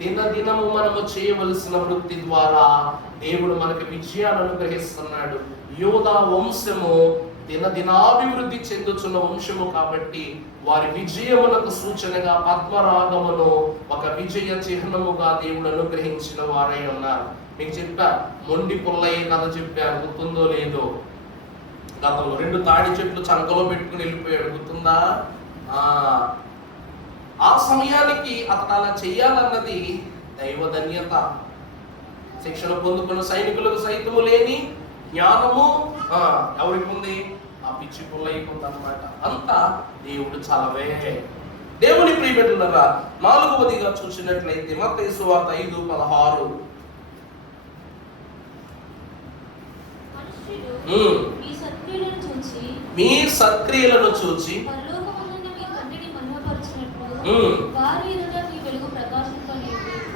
దినదినము మనము చేయవలసిన వృత్తి ద్వారా దేవుడు మనకి విజయాలను అనుగ్రహిస్తున్నాడు. యూదా వంశము దినదినాభివృద్ధి చెందుతున్న వంశము కాబట్టి వారి విజయములకు సూచనగా పద్మరాగమును ఒక విజయ చిహ్నముగా దేవుడు అనుగ్రహించిన వారై ఉన్నారు. మీకు చెప్పా, మొండి పుల్లయ్య కథ చెప్పారు, గుర్తుందో లేదో? గతంలో 2 తాడి చెట్లు చంకలో పెట్టుకుని వెళ్ళిపోయాడు, గుర్తుందా? ఆ సమయానికి అతను అలా చెయ్యాలన్నది దైవధన్యత. శిక్షణ పొందుకున్న సైనికులకు సైతము లేని జ్ఞానము ఎవరికి ఉంది? ఆ పిచ్చి పుల్లయ్యకు ఉందన్నమాట. అంతా దేవుడు చలవే. దేవుని ప్రియబిడ్డలారా, 4వదిగా చూసినట్లయితే మత్తయి సువార్త 5:16. మీ సత్క్రియలను చూచి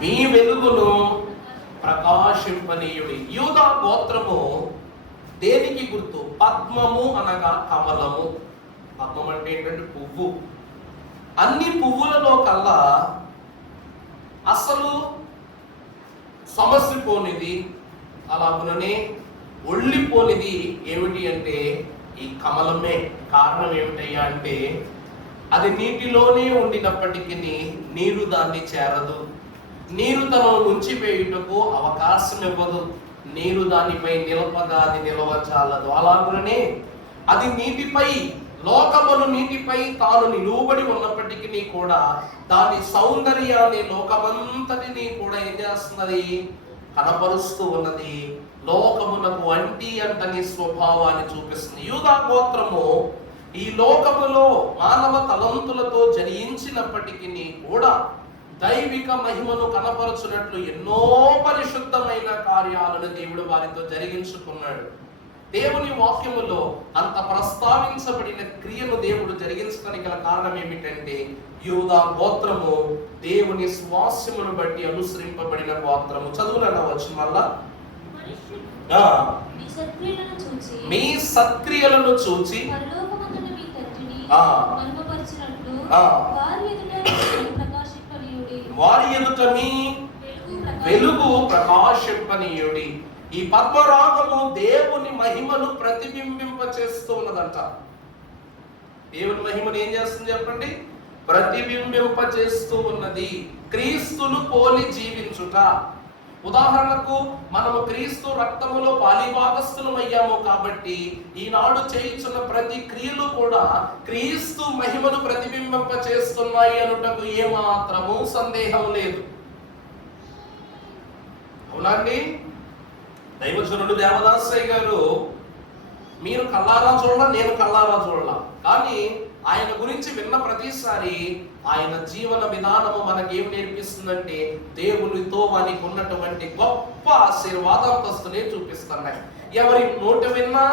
మీ వెలుగును ప్రకాశింపనీయుడి. యూదా గోత్రము దేనికి గుర్తు? పద్మము అనగా కమలము. పద్మం అంటే ఏంటంటే పువ్వు. అన్ని పువ్వులలో కల్లా అసలు సమసిపోనిది, అలాగుననే ఒళ్ళిపోనిది ఏమిటి అంటే ఈ కమలమే. కారణం ఏమిటయ్యా అంటే అది నీటిలోనే ఉండినప్పటికీ నీరు దాన్ని చేరదు. నీరు తనను ఉంచివేయుటకు అవకాశం ఇవ్వదు. నీరు దానిపై నిలపగా అది నిలవచాలదు. అలాగనే అది నీటిపై, లోకమును నీటిపై తాను నిలువబడి ఉన్నప్పటికీ కూడా దాని సౌందర్యాన్ని లోకమంతటిని కూడా ఏం చేస్తున్నది? కనపరుస్తూ ఉన్నది. లోకమునకు అంటని స్వభావాన్ని చూపిస్తుంది. యూదా గోత్రము ఈ లోకములో మానవ తలంతులతో జనించినప్పటికీ కూడా దైవిక మహిమను కనపరచునట్లు ఎన్నో పరిశుద్ధమైన కార్యాలను దేవుడు వారితో జరిగించుకున్నాడు. దేవుని వాక్యములో అంత ప్రస్తావించబడిన క్రియను దేవుడు జరిగించడానికి గల కారణం ఏమిటంటే యూదా గోత్రము దేవుని స్వాస్యమును బట్టి అనుసరింపబడిన గోత్రము. చదువులన్నా వచ్చి మళ్ళా మీ సత్క్రియలను చూచి వారి ఎదుట మీ వెలుగు ప్రకాశింపనీయుడి. ఈ పద్మరాగము దేవుని మహిమను ప్రతిబింబింప చేస్తూ ఉన్నదంట. దేవుని మహిమను ఏం చేస్తుంది చెప్పండి? ప్రతిబింబింప చేస్తూ ఉన్నది. క్రీస్తును పోలి జీవించుట. ఉదాహరణకు మనము క్రీస్తు రక్తములో పాలిభాగస్థులమయ్యాము కాబట్టి ఈనాడు చేయించున్న ప్రతి క్రియలు కూడా క్రీస్తు మహిమను ప్రతిబింబింప చేస్తున్నాయి అనుటకు ఏమాత్రము సందేహం లేదు. అవునండి. దైవజనుడు దేవదాసయ్య గారు, మీరు కల్లారా చూడాల, నేను కల్లారా చూడాల, కానీ ఆయన గురించి విన్న ప్రతిసారి ఆయన జీవన విధానము మనకేం నేర్పిస్తుందంటే దేవునితో వానికి ఉన్నటువంటి గొప్ప ఆశీర్వాదంతస్తునే చూపిస్తున్నాయి. ఎవరి నోట విన్నా,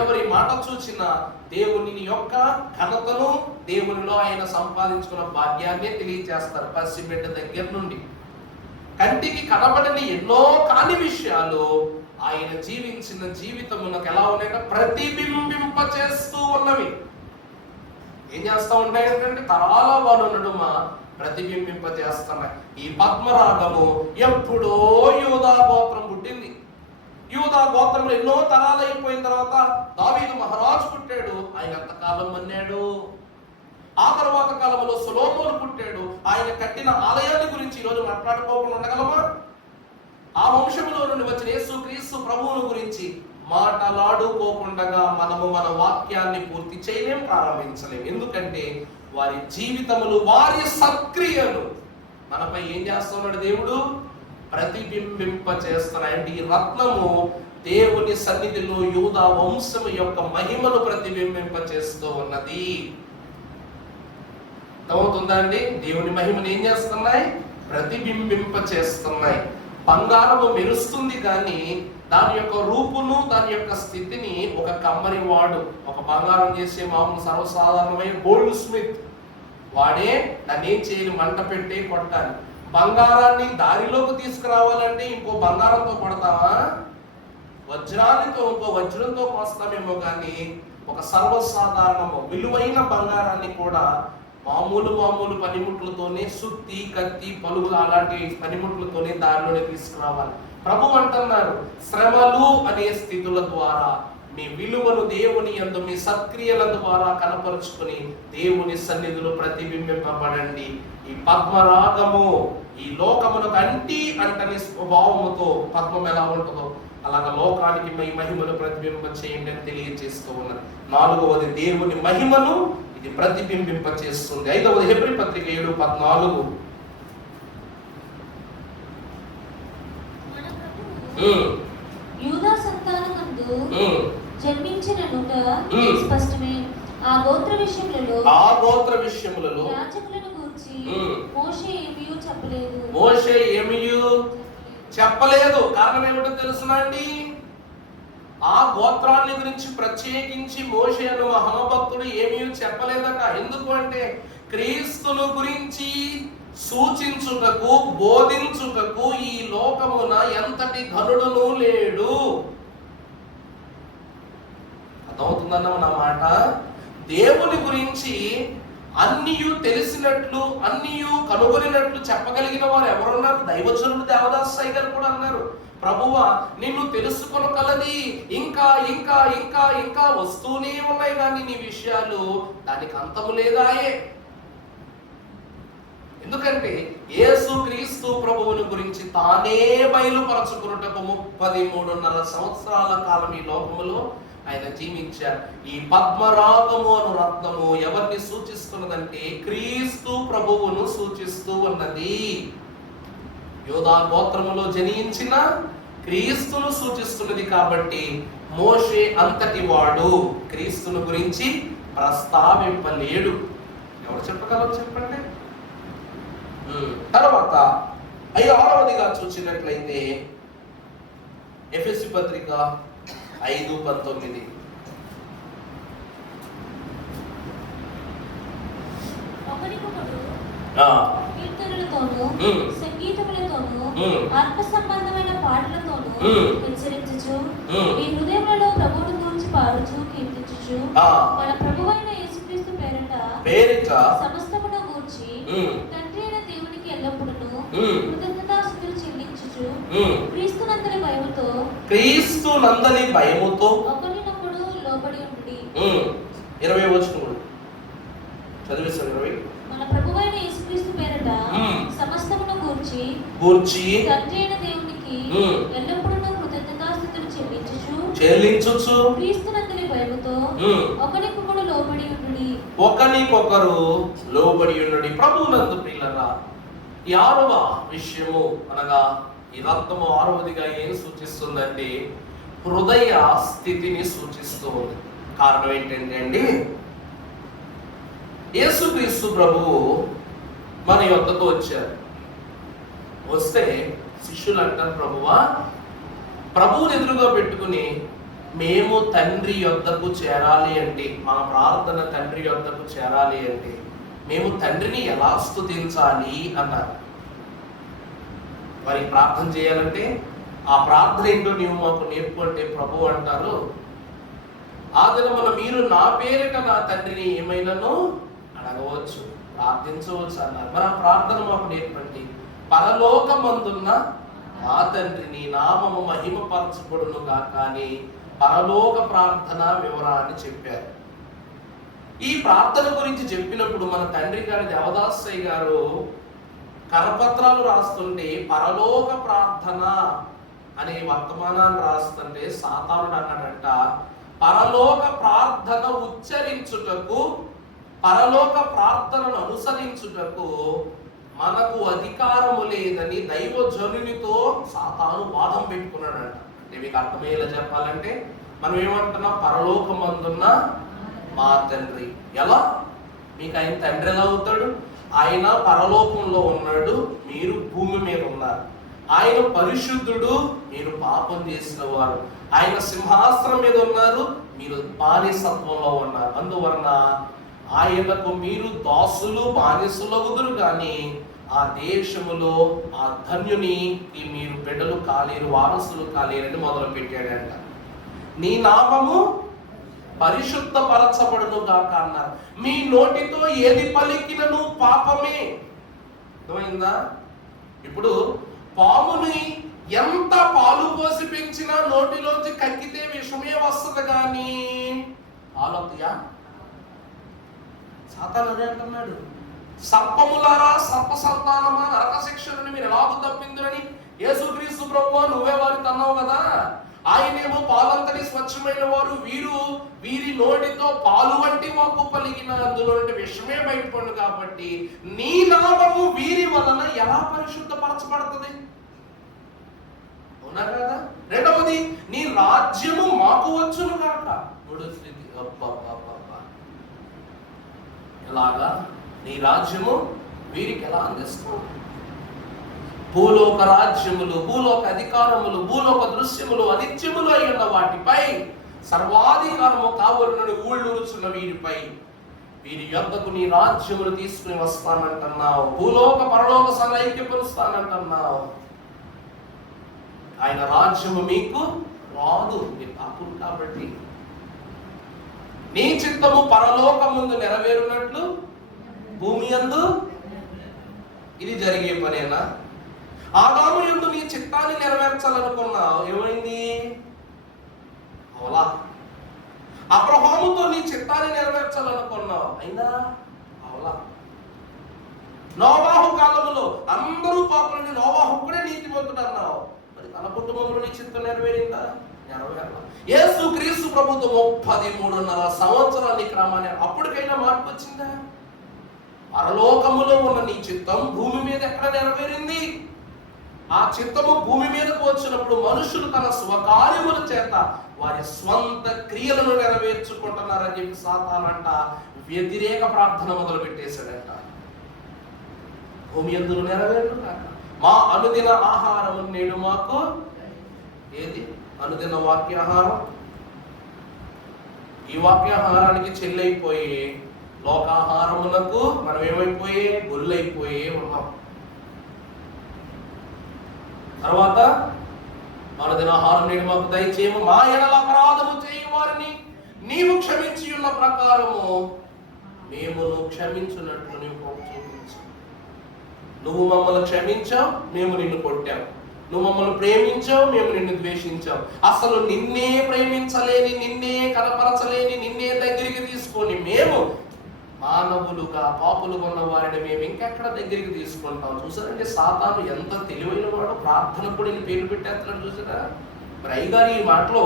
ఎవరి మాట చూచినా దేవుని యొక్క ఘనతను, దేవునిలో ఆయన సంపాదించుకున్న భాగ్యాన్ని తెలియజేస్తారు. పసిబిడ్డ దగ్గర నుండి కంటికి కనబడని ఎన్నో కాని విషయాలు ఆయన జీవించిన జీవితమునకు ఎలా ఉన్నాయంటే ప్రతిబింబింప చేస్తూ ఉన్నవి. ఏం చేస్తూ ఉంటాయంటే తరాల వాళ్ళు నడుమ ప్రతిబింబింప చేస్తున్నాయి. ఈ పద్మరాగము ఎప్పుడో యూదా గోత్రం పుట్టింది. యూదా గోత్రంలో ఎన్నో తరాలు అయిపోయిన తర్వాత దావీదు మహారాజు పుట్టాడు. ఆయన ఎంతకాలం మన్నాడు. ఆ తర్వాత కాలంలో సొలొమోను పుట్టాడు. ఆయన కట్టిన ఆలయాన్ని గురించి ఈరోజు మాట్లాడుకోకుండా ఉండగలమా? ఆ వంశంలో నుండి వచ్చిన యేసుక్రీస్తు ప్రభువును గురించి మాట్లాడుకోకుండా మనము మన వాక్యాన్ని పూర్తి చేయలేం, ప్రారంభించలేం. ఎందుకంటే వారి జీవితములు, వారి సత్క్రియలు మనపై ఏం చేస్తున్నాడు? దేవుడు ప్రతిబింబింప చేస్తున్నాయండి. ఈ రత్నము దేవుని సన్నిధిలో యూదా వంశము యొక్క మహిమను ప్రతిబింబింప చేస్తూ ఉన్నది. అవుతుందా అండి? దేవుని మహిమను ఏం చేస్తున్నాయి? ప్రతిబింబింప చేస్తున్నాయి. బంగారము మెరుస్తుంది కానీ దాని యొక్క రూపును, దాని యొక్క స్థితిని ఒక కమ్మరి వాడు, ఒక బంగారం చేసే మామూలు సర్వసాధారణమైన గోల్డ్ స్మిత్ వాడే దాన్ని ఏం చేయాలి, మంట పెట్టి కొట్టాలి. బంగారాన్ని దారిలోకి తీసుకురావాలంటే ఇంకో బంగారంతో కొడతావా? వజ్రాలతో ఇంకో వజ్రంతో కోస్తామేమో కానీ ఒక సర్వసాధారణము విలువైన బంగారాన్ని కూడా మామూలు పనిముట్లతోనే, సుత్తి, కత్తి, పలుగులు అలాంటి పనిముట్లతోనే దారిలోనే తీసుకురావాలి. ప్రభు అంటున్నారు, శ్రమలు అనే స్థితుల ద్వారా మీ విలువను దేవుని యందు మీ సత్క్రియల ద్వారా కనపరుచుకుని దేవుని సన్నిధిలో ప్రతిబింబింపబడండి. ఈ పద్మరాగము ఈ లోకమునకు అంటని స్వభావముతో పద్మం ఎలా ఉంటుందో అలాగ లోకానికి మీ మహిమను ప్రతిబింబ చేయండి అని తెలియజేస్తూ ఉన్నది. 4వది దేవుని మహిమను ఇది ప్రతిబింబింప చేస్తుంది. 5వది హెబ్రీ పత్రిక 7:14. యూదా సంతానమందు జన్మించిననుట స్పష్టమే. ఆ గోత్ర విషయములలో యాజకులను గూర్చి మోషే ఏమీ చెప్పలేదు. కారణం ఏమిటో తెలుసునండి, ఆ గోత్రాన్ని గురించి ప్రత్యేకించి మోషే అను మహాభక్తుడు ఏమీ చెప్పలేదట. ఎందుకు అంటే క్రీస్తును గురించి సూచించుటకు, బోధించుటకు ఈ లోకమున ఎంతటి ఘనుడును లేడు. అర్థమవుతుందన్న నా మాట. దేవుని గురించి అన్నియు తెలిసినట్లు, అన్నియు కనుగొనినట్లు చెప్పగలిగిన వారు ఎవరున్నారు? దైవజనుడు దేవదాసయ్య గారు కూడా అన్నారు, ప్రభువా నిన్ను తెలుసుకొనగలది ఇంకా ఇంకా ఇంకా ఇంకా వస్తూనే ఉన్నాయి కానీ నీ విషయాలు దానికి అంతము లేదాయే. ఎందుకంటే యేసు క్రీస్తు ప్రభువుని గురించి తానే బయలుపరచుకున్నటకు 33.5 సంవత్సరాల కాలం ఈ లోకములో ఆయన జీవించారు. ఈ పద్మరాగము అను రత్నము ఎవరిని సూచిస్తున్నదంటే క్రీస్తు ప్రభువును సూచిస్తూ ఉన్నది. యోధా గోత్రములో జనించిన క్రీస్తును సూచిస్తున్నది. కాబట్టి మోషే అంతటి వాడు క్రీస్తును గురించి ప్రస్తావింపలేడు. ఎవరు చెప్పగలరు చెప్పండి. తర్వాత 6వదిగా చూసినట్లయితే ఎఫెసీ పత్రిక 5:19. కీర్తనలతోనూ సంగీతములతోనూ ఆత్మ సంబంధమైన పాటలతోనూ హెచ్చరించుచు మీ హృదయములలో ప్రభువును గురించి పాడుచు కీర్తించుచు మన ప్రభువైన యేసుక్రీస్తు పేరిట సమస్తమును గూర్చి తండ్రి అయిన దేవునికి ఎల్లప్పుడూ కృతజ్ఞతాస్తుతులు చెల్లించుచు క్రీస్తునందలి భయముతో ఒకరినొకడు లోబడి ఉండుడి. 20 వచనం చదివేశాను. 20 మన ప్రభువైన యేసుక్రీస్తు పేరిట సమస్తమును గూర్చి తండ్రి అయిన దేవునికి ఎల్లప్పుడూ కృతజ్ఞతాస్తుతులు చెల్లించుచు క్రీస్తునందలి భయముతో ఒకరికొకడు లోబడి ఉండుడి. ఒకరికొకరు లోబడి ఉండుడి. ప్రభువునందు ప్రియులారా, ఈ 6వ విషయము అనగా ఈ రత్నము 6వదిగా ఏం సూచిస్తుందంటే హృదయ స్థితిని సూచిస్తూ ఉంది. కారణం ఏంటంటే అండి, యేసుక్రీస్తు ప్రభువు మన యొద్దకు వచ్చారు. వస్తే శిష్యులు అంటారు, ప్రభువుని ఎదురుగా పెట్టుకుని మేము తండ్రి యొద్దకు చేరాలి అంటే, మా ప్రార్థన తండ్రి యొద్దకు చేరాలి అంటే మేము తండ్రిని ఎలా స్తుతించాలి అన్నారు. వారికి ప్రార్థన చేయాలంటే ఆ ప్రార్థన ఏంటో నీవు మాకు నేర్పు అంటే ప్రభు అంటారు, ఆ దినమున మీరు నా పేరిట నా తండ్రిని ఏమైనాను అడగవచ్చు, ప్రార్థించవచ్చు అన్నారు. మరి ఆ ప్రార్థన మాకు నేర్పండి. పరలోకమందున్న మా తండ్రి నీ నామము మహిమపరచబడును గాక అని పరలోక ప్రార్థన వివరాన్ని చెప్పారు. ఈ ప్రార్థన గురించి చెప్పినప్పుడు మన తండ్రి గారి దేవదాసయ్య గారు కరపత్రాలు రాస్తుంటే పరలోక ప్రార్థన అనే వర్తమానాన్ని రాస్తుంటే సాతానుడు అన్నాడంట, పరలోక ప్రార్థన ఉచ్చరించుటకు, పరలోక ప్రార్థనను అనుసరించుటకు మనకు అధికారము లేదని దైవజనునితో సాతాను వాదం పెట్టుకున్నాడంట. అంటే మీకు అర్థమయ్యేలా చెప్పాలంటే మనం ఏమంటున్నాం, పరలోకమందున్న మా తండ్రి. ఎలా మీకు ఆయన తండ్రి ఎలా అవుతాడు? ఆయన పరలోకంలో ఉన్నాడు, మీరు భూమి మీద ఉన్నారు. ఆయన పరిశుద్ధుడు, మీరు పాపం చేసిన వారు. ఆయన సింహాసనం మీద ఉన్నారు, మీరు బానిసత్వంలో ఉన్నారు. అందువలన ఆయనకు మీరు దాసులు బానిసలగుదురు కానీ ఆ దేశములో ఆ ధన్యునికి మీరు బిడ్డలు కాలేరు, వారసులు కాలేరని మొదలు పెట్టాడంట. నీ నామము పరిశుద్ధపరచబడును గాక అన్నారు. మీ నోటితో ఏది పలికినను పాపమే. అర్థమైందా? ఇప్పుడు పాముని ఎంత పాలు పోసి పెంచినా నోటిలోంచి కక్కితే విషమే వస్తుంది కానీ పాలు వస్తాయా? సాతాను అదే అంటున్నాడు, సర్పములారా, సర్ప సంతానమా, నరక శిక్షను మీరు ఎలాగూ తప్పిందురని యేసుక్రీస్తు ప్రభువా నువ్వే వారికి అన్నావు కదా. ఆయనేమో పాలంతటి స్వచ్ఛమైన వారు, వీరి నోటితో పాలు వంటి వాక్కు పలికిన అందులో నుండి విషమే బయటపడు కాబట్టి నీ నామము వీరి వలన ఎలా పరిశుద్ధపరచబడుతుంది? అవునా కదా? రెండవది, నీ రాజ్యము మాకు వచ్చును కాక. మూడో స్థితి, ఎలాగా నీ రాజ్యము వీరికి ఎలా అందిస్తావు? భూలోక రాజ్యములు, భూలోక అధికారములు, భూలోక దృశ్యములు, అనిత్యములు అయి ఉన్న వాటిపై సర్వాధికారము కావలనని ఊళ్ళూరుచున్న వీరిపై వీరి యొద్దకు నీ రాజ్యములు తీసుకుని వస్తానంటున్నావు. భూలోక పరలోక సమైక్యపరుస్తానంటున్నావు. ఆయన రాజ్యము మీకు రాదు, మీరు పాపులు కాబట్టి. నీ చిత్తము పరలోకముందు నెరవేరునట్లు భూమి యందు. ఇది జరిగే పనేనా? ఆదాము యందు నీ చిత్తాన్ని నెరవేర్చాలనుకున్నావు, ఏమైంది? అవలా. అబ్రహాముతో నీ చిత్తాన్ని నెరవేర్చాలనుకున్నావు, అయినా అవలా. నోవాహు కాలములో అందరూ పాపులని, నోవాహు కూడా నీతిమంతుడు అన్నావు, మరి తన కుటుంబంలో నీ చిత్తం నెరవేరిందా? నెరవేరాల. యేసుక్రీస్తు ప్రభుత్వం 13.5 సంవత్సరాలు ఈ క్రమాన్ని, అప్పటికైనా మార్పు వచ్చిందా? పరలోకములో ఉన్న నీ చిత్తం భూమి మీద ఎక్కడ నెరవేరింది? ఆ చిత్తము భూమి మీదకు వచ్చినప్పుడు మనుషులు తన స్వకార్యముల చేత వారి స్వంత క్రియలను నెరవేర్చుకుంటున్నారని చెప్పి సాతానంట వ్యతిరేక ప్రార్థన మొదలు పెట్టేశాడంట. భూమి యందు నెరవేరును కాక మా అనుదిన ఆహారము నేడు మాకు. ఏది అనుదిన వాక్యాహారం? ఈ వాక్యాహారానికి చెల్లైపోయి లోకాహారములకు మనం ఏమైపోయే గొల్లైపోయే ఉన్నాం. తర్వాత అనుదిన ఆహారం నేడు మాకు దయచేయము, మా ఎడల అపరాధము చేయు వారిని నీవు క్షమించి ఉన్న ప్రకారము మేము క్షమించున్నట్లు నీవు చూపించు. నువ్వు మమ్మల్ని క్షమించావు, మేము నిన్ను కొట్టాం. నువ్వు మమ్మల్ని ప్రేమించావు, మేము నిన్ను ద్వేషించాం. అసలు నిన్నే ప్రేమించలేని, నిన్నే కనపరచలేని, నిన్నే దగ్గరికి తీసుకొని మేము మానవులుగా పాపులుగా ఉన్న వారిని మేము ఇంకెక్కడ దగ్గరికి తీసుకుంటాం. చూసారంటే సాతాను ఎంత తెలివైన వాడు, ప్రార్థన కూడా పేరు పెట్టేస్తున్నాడు. చూసారా? మరి అయ్యగారు ఈ మాటలో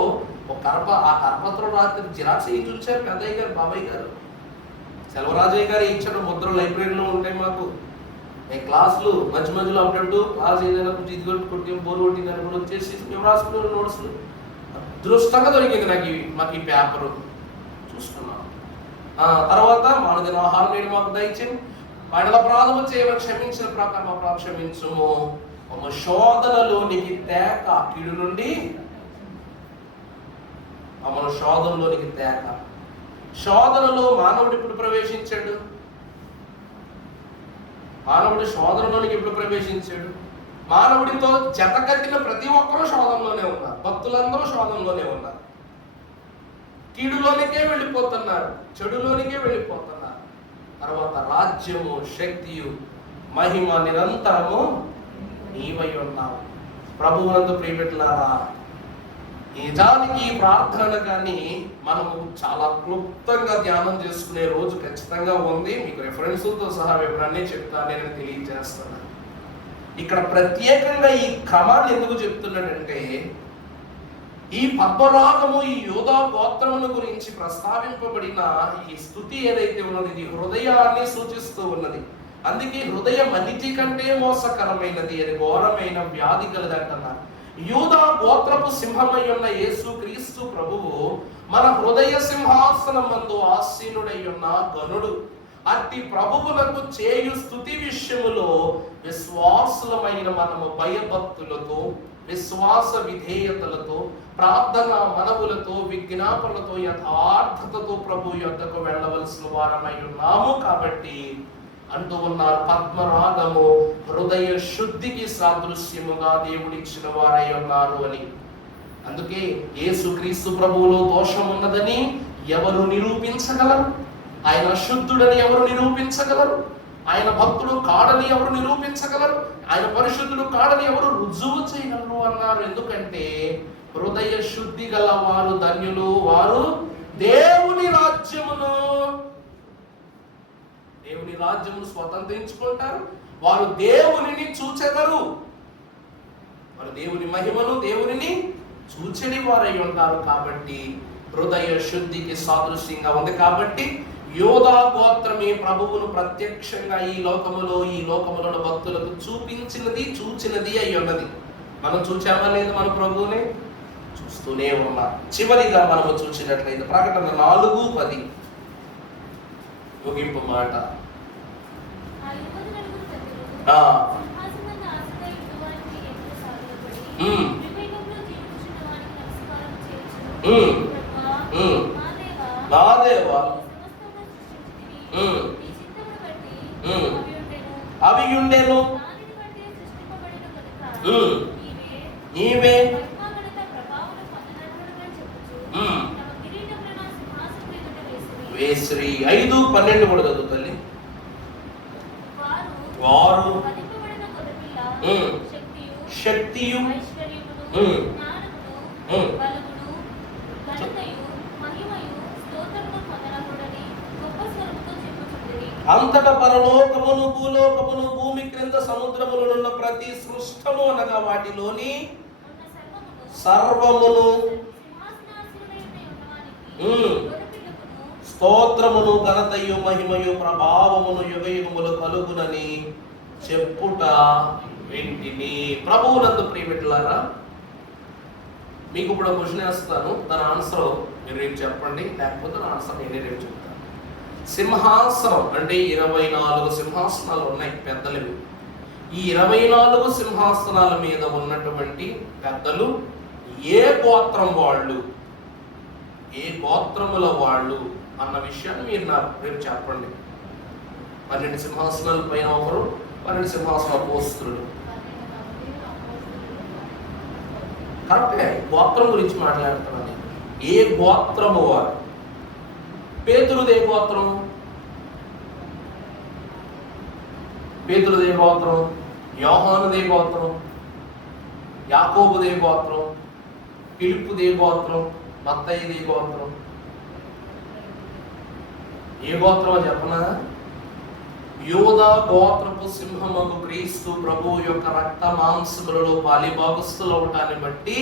ఒక ఆ కర్పత్రం రాత్రి జిరాక్స్ అయ్యి చూశారు పెద్దయ్య గారు, బాబాయ్ గారు. సెల్వరాజయ్య గారు ఇచ్చాడు, ముద్ర లైబ్రరీలో ఉంటాయి మాకు. మేము క్లాసులు మధ్య మధ్యలో అప్పుడప్పుడు క్లాస్ ఏదైనా కొంచెం ఇది కొట్టి బోర్ కొట్టిందని కూడా వచ్చేసి మేము రాసుకునే నోట్స్లు అదృష్టంగా దొరికింది మాకు ఈ పేపరు చూసుకున్నాం. తర్వాత మానదిన ఆహారం నేడు మాకు దయచేయండి, మా ఎడల అపరాధము చేయమని క్షమించిన ప్రకారం అపరాధం క్షమించుము, మమ్మ శోధనలోనికి తేక, కీడు నుండి మమ్మల్ని శోధనలోనికి తేక. శోధనలో మానవుడు ఇప్పుడు ప్రవేశించాడు. మానవుడి శోధనలోనికి ఎప్పుడు ప్రవేశించాడు? మానవుడితో జత కట్టిన ప్రతి ఒక్కరూ శోధనలోనే ఉన్నారు. భక్తులందరూ శోధనలోనే ఉన్నారు. కీడులోనికే వెళ్ళిపోతున్నారు, చెడులోనికే వెళ్ళిపోతున్నారు. తర్వాత రాజ్యము, శక్తియు, మహిమ నిరంతరము నీవై ఉన్నావు. ప్రభువునందు ప్రియబిడ్డలారా, నిజానికి ఈ ప్రార్థన కానీ మనము చాలా క్లుప్తంగా ధ్యానం చేసుకునే రోజు ఖచ్చితంగా ఉంది. మీకు రెఫరెన్సులతో సహా వివరాన్ని చెప్తానని తెలియజేస్తున్నాను. ఇక్కడ ప్రత్యేకంగా ఈ క్రమాన్ని ఎందుకు చెప్తున్నాడంటే, ఈ పద్మరాగము, ఈ యోధా గోత్రముల గురించి ప్రస్తావింపబడిన ఈ స్తుతి ఏదైతే ఉన్నది, ఇది హృదయాన్ని సూచిస్తూ ఉన్నది. అందుకే హృదయం అన్నిటి కంటే మోసకరమైనది, అది ఘోరమైన వ్యాధి కలదంటున్నారు. యూదా గోత్రపు సింహమై ఉన్న యేసు క్రీస్తు ప్రభువు మన హృదయ సింహాసనం మందు ఆసీనుడై ఉన్న గనుడు. అట్టి ప్రభువులకు చేయు స్తుతి విషయములో విశ్వాసులమైన మనము భయభక్తులతో, విశ్వాస విధేయతలతో, ప్రార్థన మనవులతో, విజ్ఞాపనలతో, యథార్థతతో ప్రభు యొద్దకు వెళ్ళవలసిన వారమై ఉన్నాము. కాబట్టి అంటూ ఉన్నారు, పద్మరాగము హృదయ శుద్ధికి సాదృశ్యముగా దేవుడిచ్చిన వారై ఉన్నారు అని. అందుకే యేసుక్రీస్తు ప్రభువులో దోషం ఉన్నదని ఎవరు నిరూపించగలరు? ఆయన శుద్ధుడని ఎవరు నిరూపించగలరు? ఆయన భక్తుడు కాడని ఎవరు నిరూపించగలరు? ఆయన పరిశుద్ధుడు కాడని ఎవరు రుజువు చేయగలరు అన్నారు. ఎందుకంటే హృదయ శుద్ధి గల వారు ధన్యులు, వారు దేవుని రాజ్యమును స్వతంత్రించుకుంటారు. వారు దేవునిని చూచెదరు. వారు దేవుని మహిమను, దేవునిని చూచెడి వారై ఉంటారు. కాబట్టి హృదయ శుద్ధికి సాదృశ్యంగా ఉంది. కాబట్టి యోధా గోత్రమే ప్రభువును ప్రత్యక్షంగా ఈ లోకములో భక్తులకు చూచినది అయి ఉన్నది. మనం చూచామా లేదు? మన ప్రభువునే చూస్తూనే ఉన్నాం. చివరిగా మనము చూసినట్లయితే ప్రకటన 4:10 ముగింపు మాట. నా దేవా, అవి ఉండేను, నీవే 5:12 కూడా చదువుతాలి. వారు శక్తియు అంతట పరలోకమును, భూలోకమును, భూమి క్రింద సముద్రములున్న ప్రతి సృష్టము అనగా వాటిలోని సర్వమును స్తోత్రమును, ఘనతయు, మహిమయు, ప్రభావమును యుగయుగములు కలుగునని చెప్పుట వింటిని. ప్రభువునందు ప్రియమిత్రులారా, మీకు ఇప్పుడు క్వశ్చన్ వేస్తాను. దాని ఆన్సర్ మీరు రేపు చెప్పండి, లేకపోతే నా ఆన్సర్ నేనే రేపు చెప్తాను. సింహాసనం అంటే 24 సింహాసనాలు ఉన్నాయి, పెద్దలు. ఈ 24 సింహాసనాల మీద ఉన్నటువంటి పెద్దలు ఏ గోత్రం వాళ్ళు, ఏ గోత్రముల వాళ్ళు అన్న విషయాన్ని మీరు నాకు రేపు చెప్పండి. 12 సింహాసనాల పైన ఒకరు, 12 సింహాసన అపోస్తలుడు. కరెక్టే, గోత్రం గురించి మాట్లాడుతున్నాను. ఏ గోత్రము వారు? పేతురుదే గోత్రం, పేతురుదే గోత్రం, యోహానుదే గోత్రం, యాకోబుదే గోత్రం, ఫిలిప్పుదే గోత్రం, మత్తయిదే గోత్రం. ఏ గోత్రమో చెప్పనా? యోధా గోత్రపు సింహమగు క్రీస్తు ప్రభు యొక్క రక్త మాంసములలో పాలిభాగస్తులు అవటాన్ని బట్టి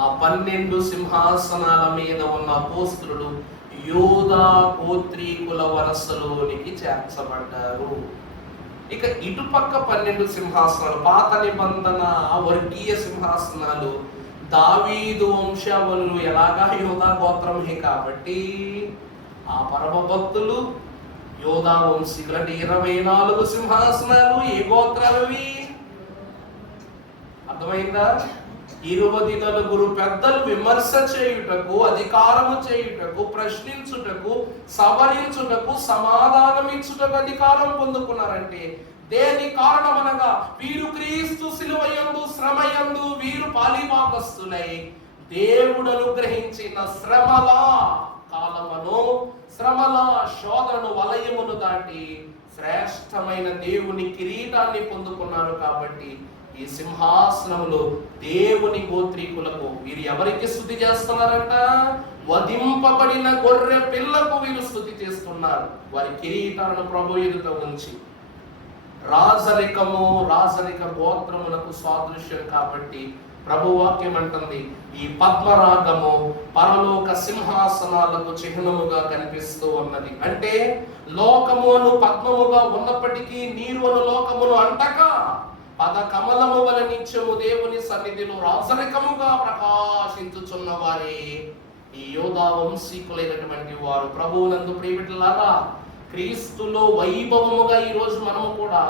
ఆ 12 సింహాసనాల మీద ఉన్న అపోస్తలుడు యోధా గోత్రీకుల వరసలోనికి చేర్చబడ్డారు. ఇక ఇటుపక్క 12 సింహాసనాలు, పాత నిబంధన వర్గీయ సింహాసనాలు, దావీదు వంశావళులు ఎలాగా యోధా గోత్రమే కాబట్టి ఆ పరమ భక్తులు యోధా వంశీకులు. అంటే 24 సింహాసనాలు ఏ గోత్రాలవి? అర్థమైందా? 24 పెద్దలు విమర్శ చేయుటకు, అధికారము చేయుటకు, ప్రశ్నించుటకు, సవరించుటకు, సమాధానం ఇచ్చుటకు అధికారం పొందుకున్నారంటే దేని కారణం అనగా వీరు క్రీస్తు శిలువయందు శ్రమయందు వీరు పాలిభాగస్తులై దేవుడు అనుగ్రహించిన శ్రమల కాలమును, శ్రమల శోధనను, వలయమును దాటి శ్రేష్టమైన దేవుని కిరీటాన్ని పొందుకున్నారు. కాబట్టి ఈ సింహాసనములో దేవుని గోత్రీకులకు వీరు ఎవరికి స్తుతి చేస్తున్నారంట? వధింపబడిన గొర్రె పిల్లకు వీరు స్తుతి చేస్తున్నారు. వారి కిరీటాలను ప్రభు ఎదుట ఉంచి. రాజరిక గోత్రములకు సాదృశ్యం కాబట్టి ప్రభు వాక్యం అంటుంది, ఈ పద్మరాగము పరలోక సింహాసనాలకు చిహ్నముగా కనిపిస్తూ ఉన్నది. అంటే లోకము అను పద్మముగా ఉన్నప్పటికీ నీరు అను లోకమును అంటక పద కమలము వలె నిత్యము దేవుని సన్నిధిలో రాజరికముగా ప్రకాశించుచున్న వారే ఈ యోధా వంశీకులైనటువంటి వారు. ప్రభువునందు ప్రియమిత్రులారా, క్రీస్తులో వైభవముగా ఈరోజు మనము కూడా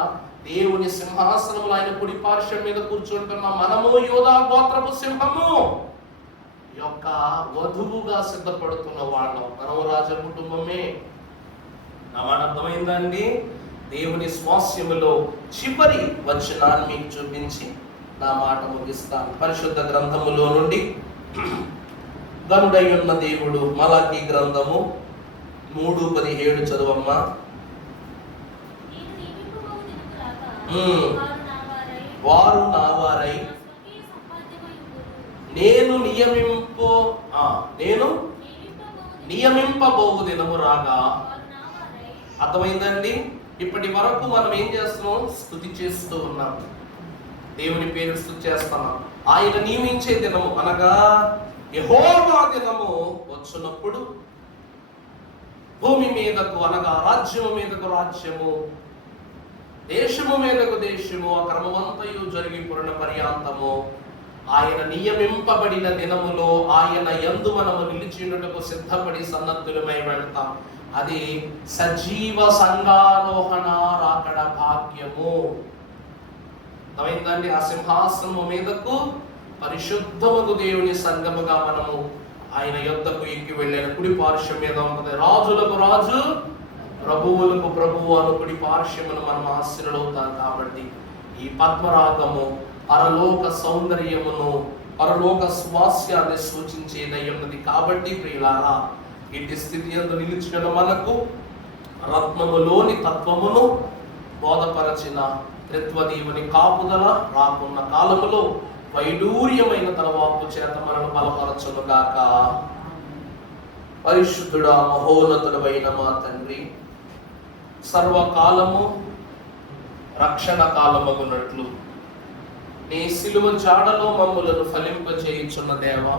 దేవుని సింహాసనములు ఆయన కుడి పార్శ్వం మీద కూర్చుంటున్న మనము యోధా గోత్రపు సింహము యొక్క వధువుగా సిద్ధపడుతున్న వాళ్ళం. మనము రాజ కుటుంబమే. నా మాట అర్థమైందండి? దేవుని స్వాస్యములో చివరి వచనాన్ని మీకు చూపించి నా మాట ముగిస్తాను. పరిశుద్ధ గ్రంథములో నుండి గనుడై ఉన్న దేవుడు, మలాకీ గ్రంథము 3:17 చదువమ్మా. వారు నా వారై నేను నియమింపబోవు దినము రాగా. అర్థమైందండి? ఇప్పటి వరకు మనం ఏం చేస్తున్నాం? స్తుతి చేస్తూ ఉన్నాం, దేవుని పేరు స్తుతి చేస్తున్నాం. ఆయన నియమించే దినము అనగా యెహోవా దినము వచ్చినప్పుడు భూమి మీదకు అనగా రాజ్యము మీదకు రాజ్యము, దేశము మీదకు దేశము, ఆ క్రమమంతయు జరిగి పూర్ణ పర్యాంతము ఆయన నియమింపబడిన దినములో ఆయన యందు మనము నిలిచినట్టుకు సిద్ధపడి సన్నద్ధులమై వెళ్తాం. అది సజీవ సంగారోహణ రాకడ భాగ్యము. అర్థమైందండి? ఆ సింహాసనము మీదకు పరిశుద్ధముగు దేవుని సంగముగా మనము ఆయన యొద్దకు ఎక్కి వెళ్ళిన కుడి పార్శ్వం మీద ఉన్నది. రాజులకు రాజు, ప్రభువులకు ప్రభువు అను కుడి పార్శ్వమును మనం ఆశీర్వదవుతాం. కాబట్టి ఈ పద్మరాగము పరలోక సౌందర్యమును, పరలోక స్వాస్యాన్ని సూచించేదై ఉన్నది. కాబట్టి ప్రియులారా, ఇట్టి స్థితి యందు నిలిచిన మనకు రత్నములోని తత్వమును బోధపరచిన త్రిత్వదేవుని కాపుదల రాకున్న కాలములో వైడూర్యమైన తన వాక్కు చేత మనను బలపరచునుగాక. పరిశుద్ధుడా, మహోన్నతుడైన మా తండ్రి, సర్వకాలము రక్షణ కాలమగునట్లు నీ సిలువ జాడలో మమ్ములను ఫలింపజేయుచున్న దేవా,